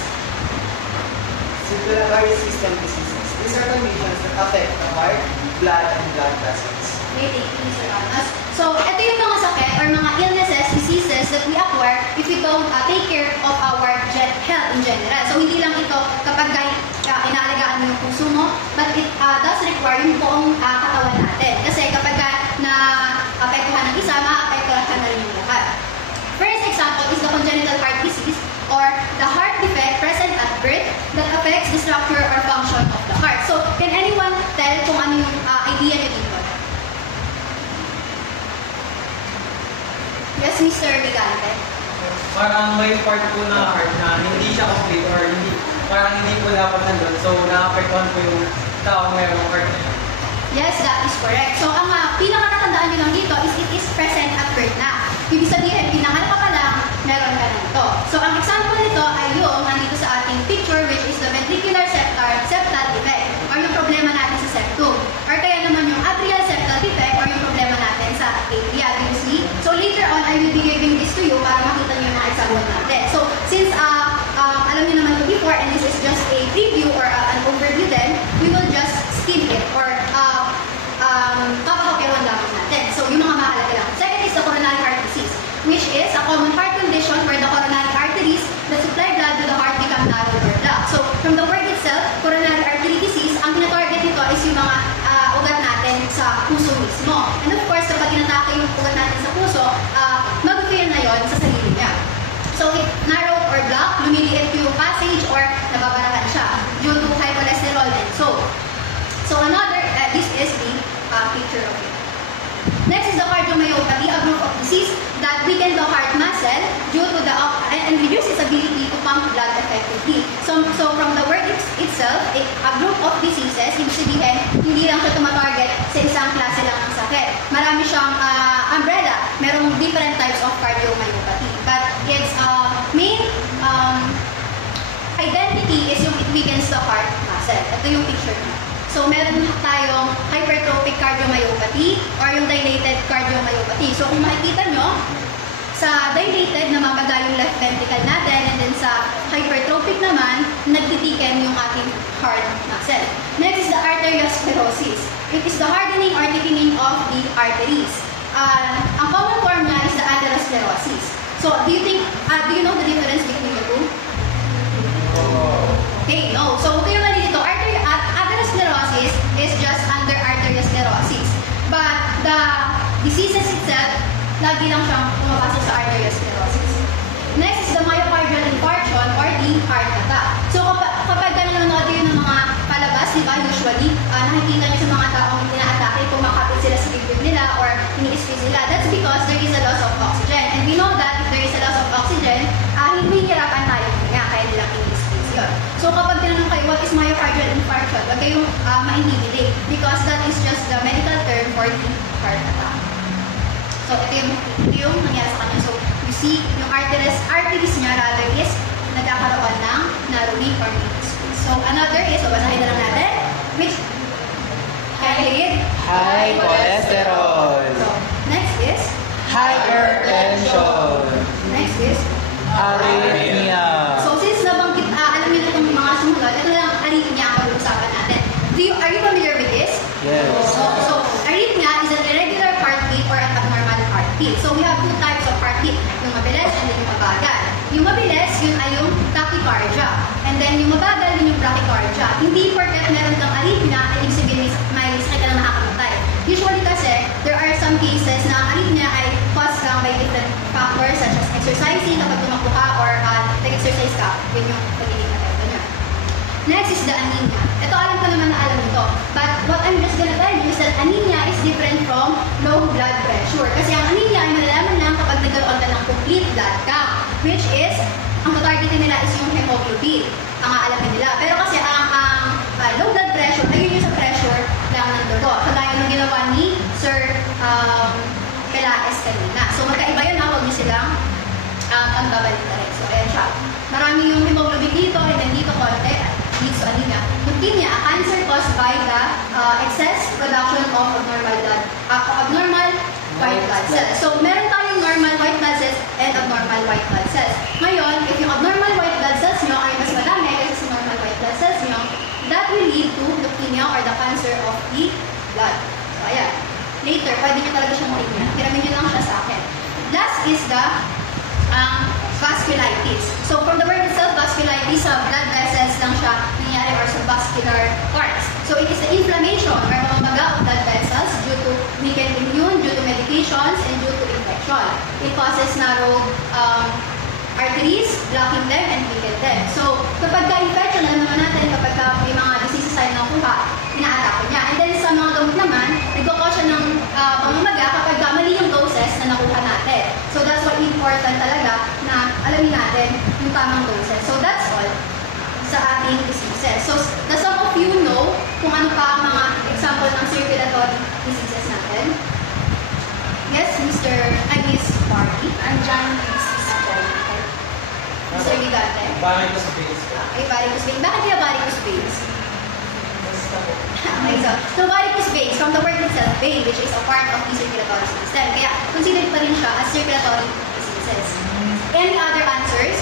Circulatory system diseases. These are conditions that affect the heart, blood, and blood vessels. Okay, thank you, Mr. Anas. So ito yung mga sakit or mga illnesses, diseases that we acquire if we don't take care of our health in general. So hindi lang ito kapag inaalagaan mo yung puso mo, but it does require yung buong katawan natin. Kasi kapag na-apektuhan ng isa, ma-apektuhan na rin yung lahat. First example is the congenital heart disease or the heart defect present at birth that affects the structure or function of the heart. So, can anyone tell kung ano yung idea nyo dito? Yes, Mr. Vigante. Parang may part po na heart na hindi siya complete or parang hindi po dapat nandun. So, na-apektuhan po yung tao mayroong heart na yun. Yes, that is correct. So, ang pinakatatandaan nyo lang dito is it is present at birth na. Ibig sabihin, pinanganak ka pa lang, meron ka na ito. So, ang example nito ay yung nandito sa ating picture, which is the ventricular septal defect or yung problema natin sa septum. Or kaya naman yung atrial septal defect or yung problema natin sa atria. Do you see? So, later on, I will be giving this to you para makita nyo yung mga example natin. So, since alam nyo naman ito before and this is just a preview or an overview then, we will just skim it or papakapyawan lamang natin. So, yung mga mahalaga lang. Second is the coronary heart disease, which is a common heart condition where the coronary arteries that supply blood to the heart become narrow or blocked. So, from the word itself, coronary artery disease, ang tinatarget nito is yung mga ugat natin sa puso mismo. And of course, kapag inatake yung ugat natin sa puso, mag-fail na yon sa sarili niya. So, it narrow or block, lumiliit yung passage or nababarahan siya due to high cholesterol and so. So, another, this is the picture of it. Next is the cardiomyopathy, a group of disease that weaken the heart muscle due to the and reduce its ability to pump blood effectively. So from the word itself, a group of diseases, ibig sabihin, hindi lang siya tumatarget sa isang klase lang ng sakit. Marami siyang umbrella. Merong different types of cardiomyopathy. But its main identity is yung it weakens the heart muscle. Ito yung picture niya. So, meron tayong hypertrophic cardiomyopathy or yung dilated cardiomyopathy. So, kung makikita nyo, sa dilated, namamaga yung left ventricle natin and then sa hypertrophic naman, nagtitiken yung ating heart muscle. Next is the arteriosclerosis. It is the hardening or thickening of the arteries. Ang common form niya is the atherosclerosis. So, do you know the difference between the two? Okay, no. So, okay naman dito, atherosclerosis is just under arteriosclerosis. But the diseases itself, lagi lang siyang pumapasok sa arteriosclerosis. Next is the myocardial infarction or the heart attack. So kapag nanonood yun ng mga palabas, di ba, usually, nakikita niyo sa mga taong ina-atake, kumakapit sila sa dibdib nila or ini-squeeze nila. That's because there is a loss of oxygen. And we know that if there is a loss of oxygen, hihirapan tayo nga, kaya nilang ini-squeeze yun. So kapag tinanong kayo, what is myocardial infarction? Huwag kayong ma-intimidate because that is just the medical term for the heart attack. So ito yung nangyari sa kanya. So you see, yung arteries niya rather is nagkakaroon ng narrowing or squeeze. So another is, basahin na lang natin, which high cholesterol. So next is Hypertension. Next is Arrhythmia. So since nabanggit, alam niyo na itong mga sumunod, ito na lang arrhythmia ang pag-usapan natin. Are you familiar with this? Yes. So arrhythmia is an irregular heartbeat or an abnormal heartbeat. So we have two types of heartbeat, yung mabilis and yung mabagal. Yung mabilis, yun ay yung tachycardia. And then yung mabagal, yun yung bradycardia. Hindi porket meron kang arrhythmia, ibig sabihin may sakit ka lang nakakamatay. Usually kasi, there are some cases na ang arrhythmia ay caused lang by different factors such as exercising, kapag tumakbo ka or nag-exercise ka, yun yung pagiging epekto niya. Next is the anemia. Ito alam ko naman na alam ito. But what I'm just gonna tell you is that anemia is different from low blood pressure. Kasi ang anemia ay malalaman lang kapag nagkaroon ka ng complete blood count, which is, ang tatargetin nila is yung hemoglobin. Ang aalamin nila. Pero kasi ang low blood pressure, ayun yung sa pressure lang ng dugo. Kagaya ng ginawa ni Sir Pelaez kanina. So magkaiba yun, huwag nyo silang ang babalik na rin. So ayan siya. Marami yung hemoglobin dito, and then dito konti, leads to anemia. Leukemia, a cancer caused by the excess production of abnormal white blood cells. So meron tayong normal white blood cells and abnormal white blood cells. Ngayon, if yung abnormal white blood cells nyo ay mas madami kaysa sa normal white blood cells nyo, that will lead to leukemia or the cancer of the blood. So ayan. Later, pwede nyo talaga siyang tingnan. Tiramin nyo lang siya sa akin. Last is the vasculitis. So from the word itself, vasculitis, blood vessels lang siya nangyari or sa vascular parts. So it is the inflammation or pamamaga of blood vessels due to weakened immune, due to medications, and due to infection. It causes narrowed arteries, blocking them, and weaken them. So kapag ka-infection, alam naman natin kapag may mga diseases tayo nakuha, ina-atake niya. And then sa mga gamot naman, nagkakos siya ng pamamaga kapag mali yung doses na nakuha natin. So that's why important talaga na alamin natin yung tamang doses. So that's all sa ating diseases. So the some of you know kung ano pa ang mga example ng circulatory diseases natin. Yes, Miss Party. And John disease. Mr. Gigante. Varicose veins. Okay, varicose veins. Bakit kaya varicose veins? Okay, so varicose veins, from the word itself, vein, which is a part of the circulatory system. Kaya considered pa rin siya as circulatory diseases. Any other answers?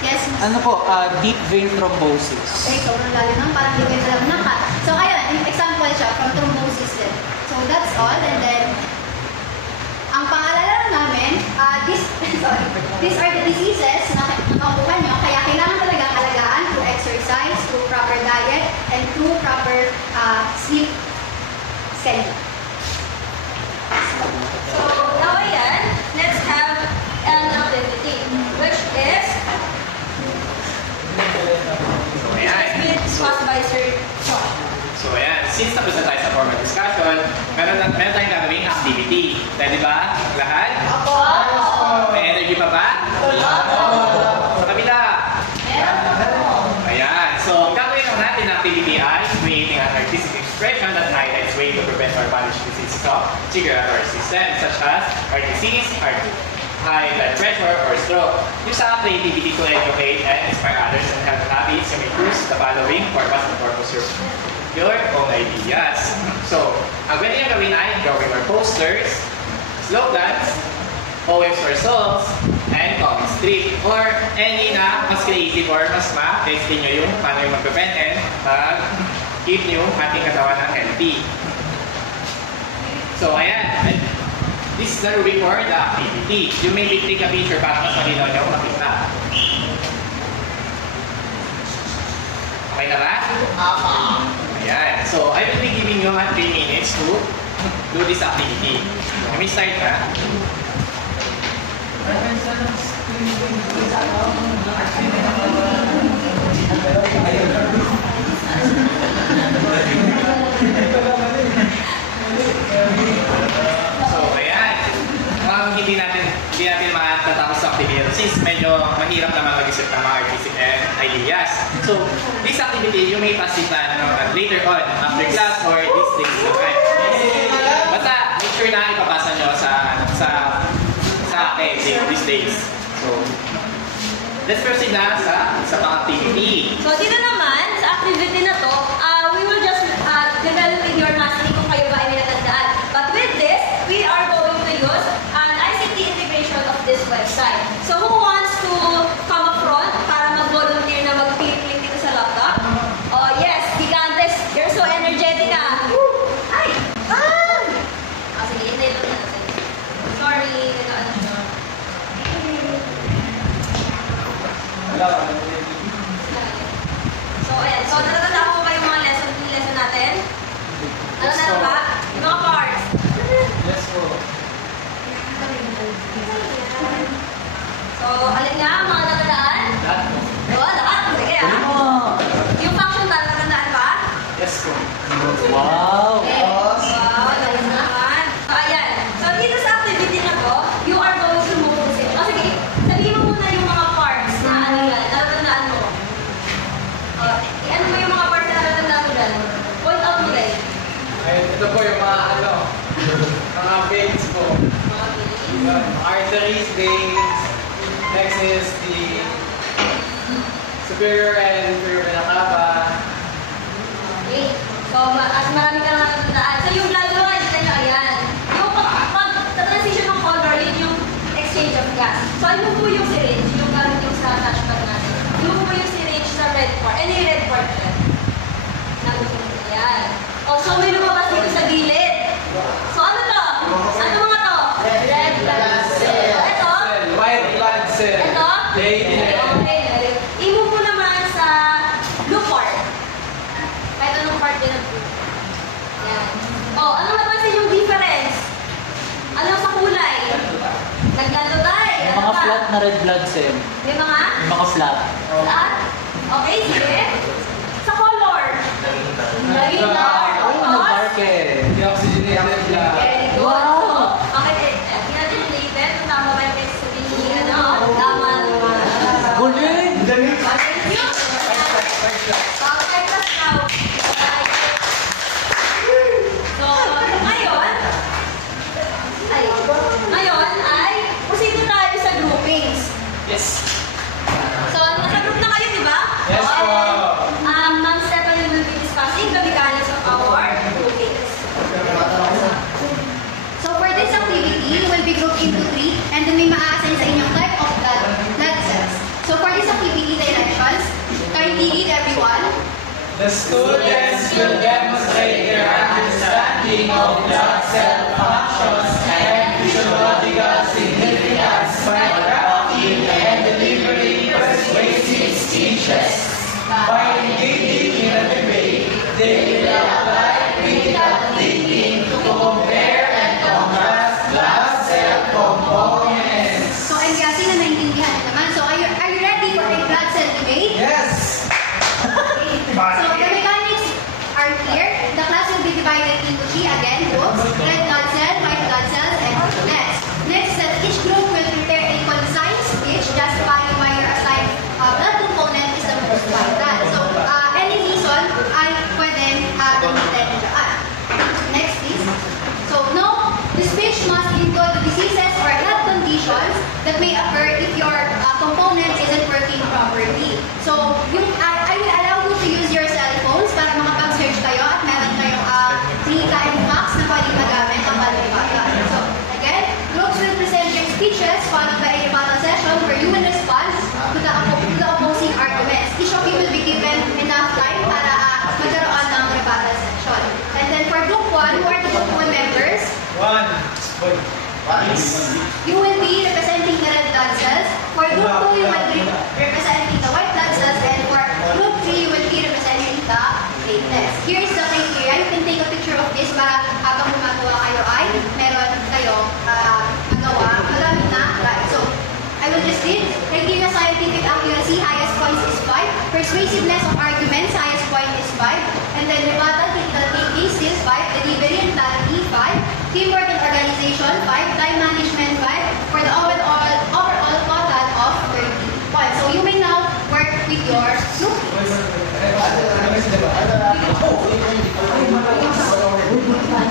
Yes, Ms. Ano po, deep vein thrombosis. Okay, so lalo nang parang hindi kayo alam na ka. So ayun, example siya from thrombosis din. So that's all, and then ang paalala lang namin, these are the diseases na nakukuha nyo, kaya kailangan talaga alagaan through exercise, through proper diet, and through proper sleep schedule. So, now ayan, let's have an activity, which is discussed by Sir Josh. So ayan, since tapos na tayo sa formal discussion, meron tayong gagawing activity. Ready ba? Lahat? Ako! May energy pa ba? Sa kabila? Ayan. So, ang gagawin natin na activity ay creating an artistic expression that highlights ways to prevent or manage diseases of circulatory system, such as heart disease, high blood pressure, or stroke. Use our creativity to educate and inspire others and health habits. You may choose the following purpose and purpose your own ideas. So, ang pwede nyo gawin ay drawing or posters, slogans, poems or songs, and comic strip, or any na mas creative or mas ma-testing nyo yung paano yung mag-prevent and keep nyo ating katawan ng healthy. So, ayan. This is the rubric for the activity. You may take a picture para mas malinaw nyo makita. Okay na ba? Ayan. So, I will be giving you 3 minutes to do this activity. Let me start na. So, ayan. Hindi natin matatapos sa activity since medyo mahirap naman mag-isip ng mga artistic ideas. So, this activity, you may pass it later on, after class or this day. Basta, make sure na ipapasa nyo sa akin these days. So, let's proceed na sa pang-activity. So, dito naman, sa activity na to, we will just develop in your mastery kung kayo ba ay nilatandaan. But with this, we are going to use an ICT integration of this website. So, who wants to come up front para mag-volunteer na mag-click dito sa laptop? Oh, yes, Gigantes, you're so energetic Ay! Sige, hindi ito na. Sorry, ano siya. mga veins po. Yun, arteries, veins. Next is the superior and inferior vena cava. Okay. So, at marami ka naman natandaan. So, yung blood flow, nakikita nyo, ayan. Yung pag-transition ng color, yun yung exchange of gas. So, ano po yung syringe? Yung gamit yung sa touchpad natin. Ano po yung syringe sa red part? Any red part red? Ayan. O, so may lumabas dito sa gilid. So, ano to? Ano mga to? Red blood cell. Ito? White blood cell. Ito? Platelet. Okay. I-move mo naman sa blue part. Kahit anong part din ng blue. Ayan. O, ano napansin yung difference? Ano sa kulay? Naglanto tayo. May mga flat na red blood cell. May mga? May mga flat. Flat? Okay, sige. Sa color? Lagi na. Oh, nag-market. Deoxygenated blood. Very good. Wow. So, okay, deoxygenated. Tama ba yung sabihin? Ano? Tama naman. Galing! Thank you. Okay, plus now. So, ngayon ay proceed tayo sa groupings. Yes. So, nasa group na kayo, di ba? Yes, Okay. po. Ma'am Stephanie will be discussing the mechanics of our groupings. So for this activity, you will be grouped into 3 and then may ma-assign sa inyong type of blood cells. So for this activity directions, kindly read everyone. The students will demonstrate their understanding of blood cell functions and physiological significance by drafting and delivering persuasive speeches. By engaging in a debate, they will apply critical thinking to compare and contrast blood cell components. So I'm guessing na naintindihan niyo naman. So are you ready for a blood cell debate? Yes. So the mechanics are clear. The class will be divided into 3 again groups: red blood cell, white blood cells, and platelets. Next, each group will prepare a concise speech justifying why your assigned blood component is the most vital. So any reason ay pwedeng gamitin dyan. Next, please. So no, the speech must include the diseases or health conditions that may occur if your component isn't working properly. So I will allow you to use your cell phones para makapag-search kayo at meron kayong Nika and Max na pwedeng magamit ang balibata. So again, groups will present their speeches followed by a rebuttal session where you will respond to the opposing arguments. Each of you will be given enough time para magkaroon ng rebuttal session. And then for group 1, who are the group 1 members? You will be representing the red blood cells. For group 2, you will be representing the white blood cells. And for group 3, you will be representing the platelets. Here is the criteria. You can take a picture of this para habang gumagawa kayo ay meron kayong magamit na. Right. So, I will just read. Criteria: scientific accuracy, highest points is 5. Persuasiveness of arguments, highest point is 5. And then rebuttal, critical thinking, still 5. Delivery and clarity, 5. Teamwork and organization, 5. Time management, 5. For the overall total of 30 points. So you may now work with your group.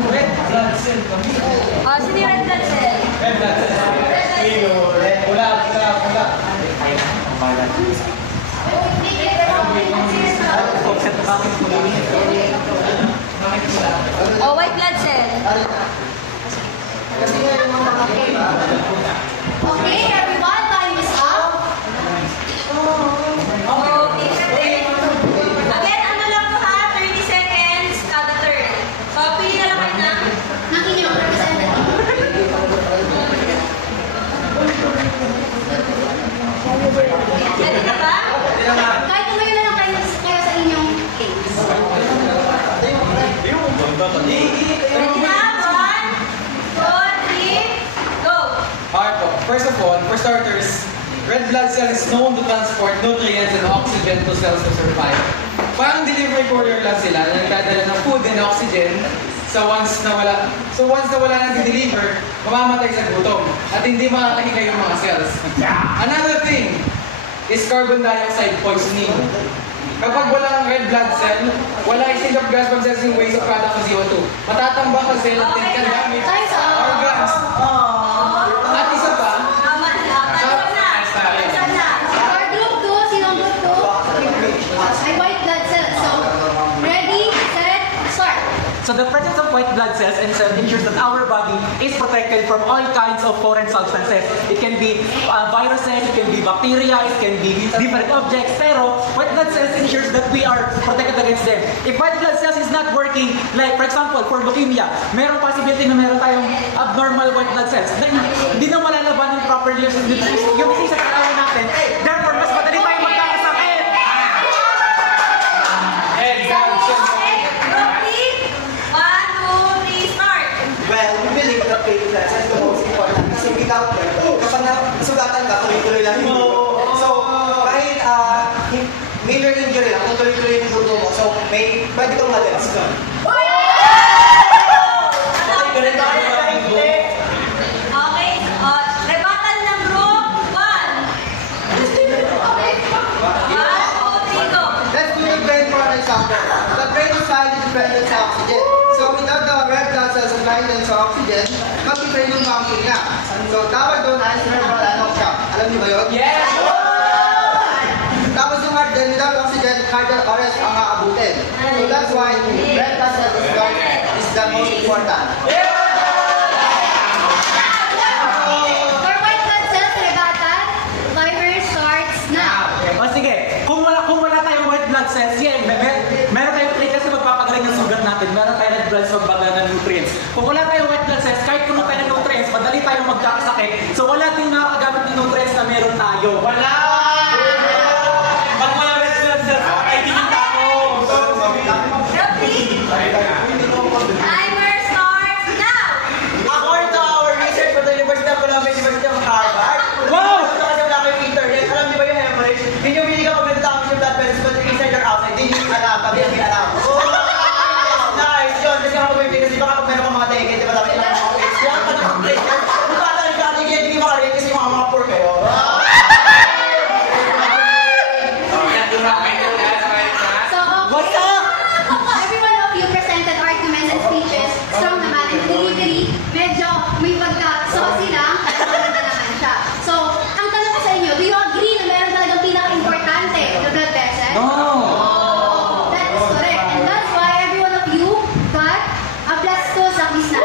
Red blood cell. Sino yung red blood cell? Red blood cell. Pula. Oh, white blood cell. Okay, everyone, time is up. Again, ano lang po ha? 30 seconds kada turn. So, pili na lang kayo Ng inyong representative. Ready na ba? Kahit tumayo na lang kayo sa inyong place. Ready na? 1, 2, 3, go! Alright po. First of all, for starters, red blood cell is known to transport nutrients and oxygen to cells to survive. Parang delivery courier lang sila na nagdadala ng food and oxygen once na wala nang deliver, mamamatay sa gutom at hindi makakahinga yung mga cells. Another thing is carbon dioxide poisoning. Kapag walang red blood cell, wala exchange of gas processing waste of product ng CO2. Matatambak ang cell at it can damage organs. At isa pa, Tama na. Saan na? For group 2, sinong group 2? Ay, white blood cells. So, ready, set, start. So the presence of white blood cells and cells ensures that our body is protected from all kinds of foreign substances. It can be viruses, it can be bacteria, it can be different objects. Pero white blood cells ensures that we are protected against them. If white blood cells is not working, like for example, for leukemia, merong possibility na meron tayong abnormal white blood cells. Hindi na malalaban ng properly yung disease sa katawan natin. Therefore, mas madali tayong magkakasakit. Well, we believe that platelets is the most important kasi without them, kapag nasugatan ka, tuloy-tuloy lang yung dugo. So, kahit major injury lang, kung tuloy-tuloy yung dugo mo, so pwede kang mag-gas ka. Okay, rebuttal ng group 1. 1, 2, 3, go. Let's do the brain for an example. The brain is highly dependent sa oxygen. So, without the red blood cells supplying them sa oxygen, mag-brain yung function niya. So, tawag doon ay cerebral ano siya. Alam niyo ba yun? yes! Tapos yung heart din, without oxygen, cardiac arrest ang aabutin. So, that's why red blood cells is the most important. For white blood cells, rebuttal, timer starts now. O sige, kung wala tayong white blood cells, meron tayong trait kasi magpapagaling ng sugat natin. Meron tayong red blood cells magpapagaling ng nutrients. Kung wala tayong white blood cells, kahit puno tayo ng nutrients, madali tayong magkakasakit. So wala tayong nakakagamit ng nutrients na meron tayo. Wala! Pag wala red blood cells, ay di yung tao! Group 3. Timer starts now. According to our research from the University of Columbia, University of Harvard, Wow! kasi wala kayong internet, alam niyo ba yung hemorrhage? Hindi nyo hindi ka magtatapos yung blood vessels, but inside or outside, hindi nyo alam, pag hindi alam. Nice! Yun, kasi ako mag-ibig, kasi baka pag meron kang mga teke, di ba dapat ilang mga plates? Kaya ka naman plates, kung bata nagkatigil, hindi makarin kasi mga poor kayo. So, okay. Every one of you presented arguments and speeches. Strong naman and delivery. Medyo may pagka-saucy lang. Maganda naman siya. So, ang tanong ko sa inyo, do you agree na meron talagang pinaka-importante na blood vessel? No! That is correct. And that's why every one of you got a blastoise sa kisna.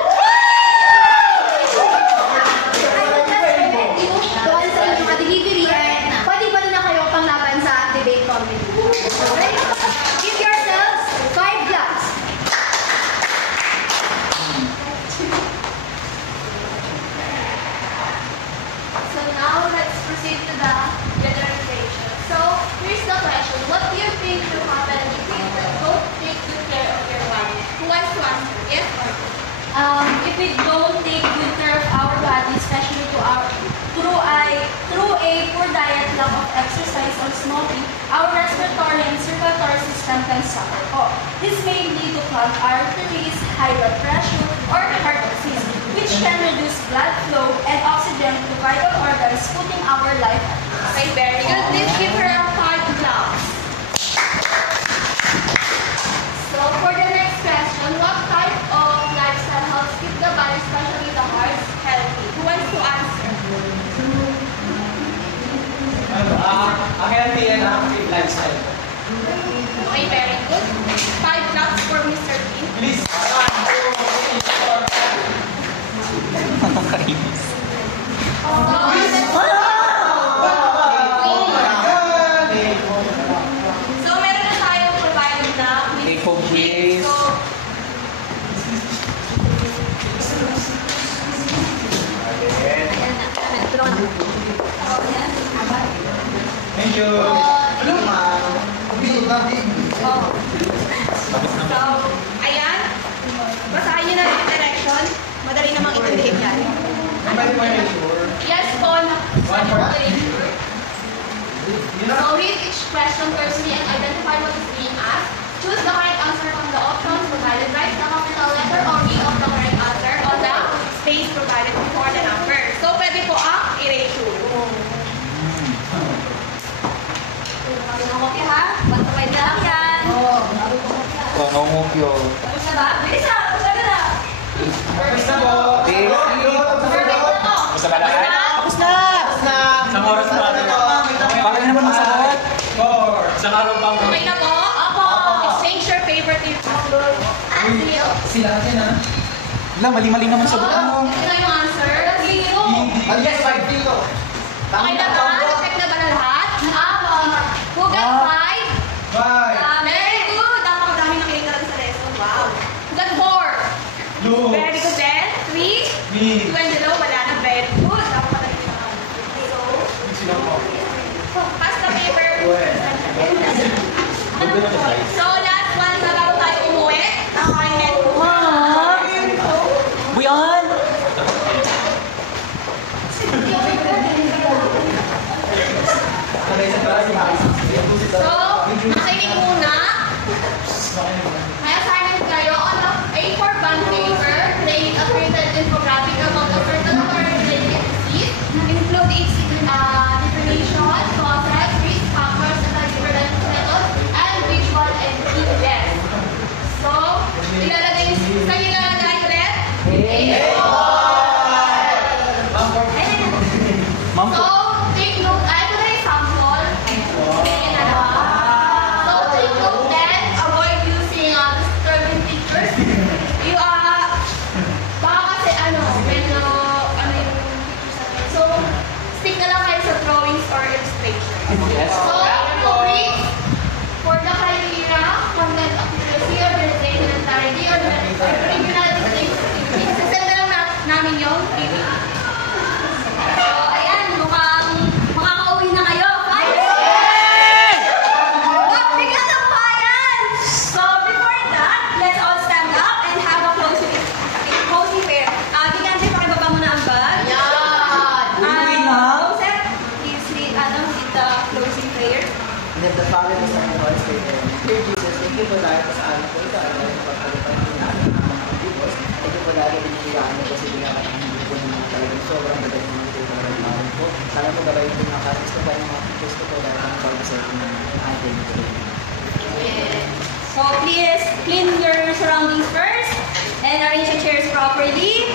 I will just direct you doon sa inyong delivery and pwede ba na kayo panglaban sa debate committee? Okay? Give yourselves 5 blocks. So now let's proceed to the generalization. So here's the question. What do you think will happen if we don't take good care of your body? Who wants to answer? Yes or no? If we don't take good care of our body, especially through a poor diet, lack of exercise, or smoking, our respiratory and circulatory system can suffer po. This may lead to clogged arteries, high blood pressure, or heart disease, which can reduce blood flow and oxygen to vital organs, putting our life at risk. Okay, very good. Let's give her a 5 blocks. So for the next question, what type of lifestyle helps keep the body, especially the heart, healthy? Who wants to answer? A healthy and active lifestyle. Okay, very good. 5 blocks for Mr. Kim. Please. So meron na tayong provided na Take home quiz. So, Thank you. So, ayan. Basahin nyo na yung direction. Madali namang intindihin yan. Yes po. One for So, read each question carefully and identify what is being asked. Choose the correct answer from the options provided. Write the capital letter or E of the correct answer on the space provided before the number. So, pwede po ang erasure. Okay ha? Pagkaway na. Nomokyo. Tapos na ba? Bilis na! Tapos na na! First na po. Gusto ba lahat? Tapos na! Isang oras pa. Para na naman masagot. 4. Isang araw pa. Okay na po? Opo. Exchange your favorite answer. Sila natin ha. Wala, mali-mali naman sagot mo. Ito na yung answer. Yes, 5 dito. Okay na ba? Check na ba na lahat? Apo. Who got 5? 5. Very good. Napakadami nakinig talaga sa lesson. Wow. Who got 4? Blue. Very good then. 3? Me. 2 and below. Wala na. Very good. Napakadami naman. Sino po? So, pass the paper. So, last one na bago tayo umuwi. Assignment. Buyan! So, makinig muna. May assignment kayo on a A4 bond paper, create a printed infographic about a certain related disease, include its definition, causes, risk factors, and prevention methods, and visual evidence. So, ilalagay ulit. Ma'am So, po. take note. Ito na yung sample. Tingin na lang. So, take note then. Avoid using disturbing pictures. You baka kasi medyo, yung pictures natin. So, stick na lang kayo sa drawings or illustrations. Yes. So, rubric for the criteria, content accuracy or verification and clarity or originality. Isasend na lang namin yung PPT. So, ayan, mukhang makakauwi na kayo. Bigat ang bayan! So, before that, let's all stand up and have a closing prayer. Gigante, pakibaba mo na ang bag. Uwi na? Joseph, please lead the closing prayer. And then the Father, the Son, and the Holy Spirit. Dear Jesus, thank you for dahil sa amin po ito. At dahil pagkalipan po namin ang mga pibos. Thank you for dahil binigyan mo kasi binigyan ng hindi po naman talagang sobrang gagal mo ito talagang namin po. Sana po gabay po mga karis ko ba yung mga pibos ko po dahil ang bago sa ito ng ating po. So please clean your surroundings first and arrange your chairs properly.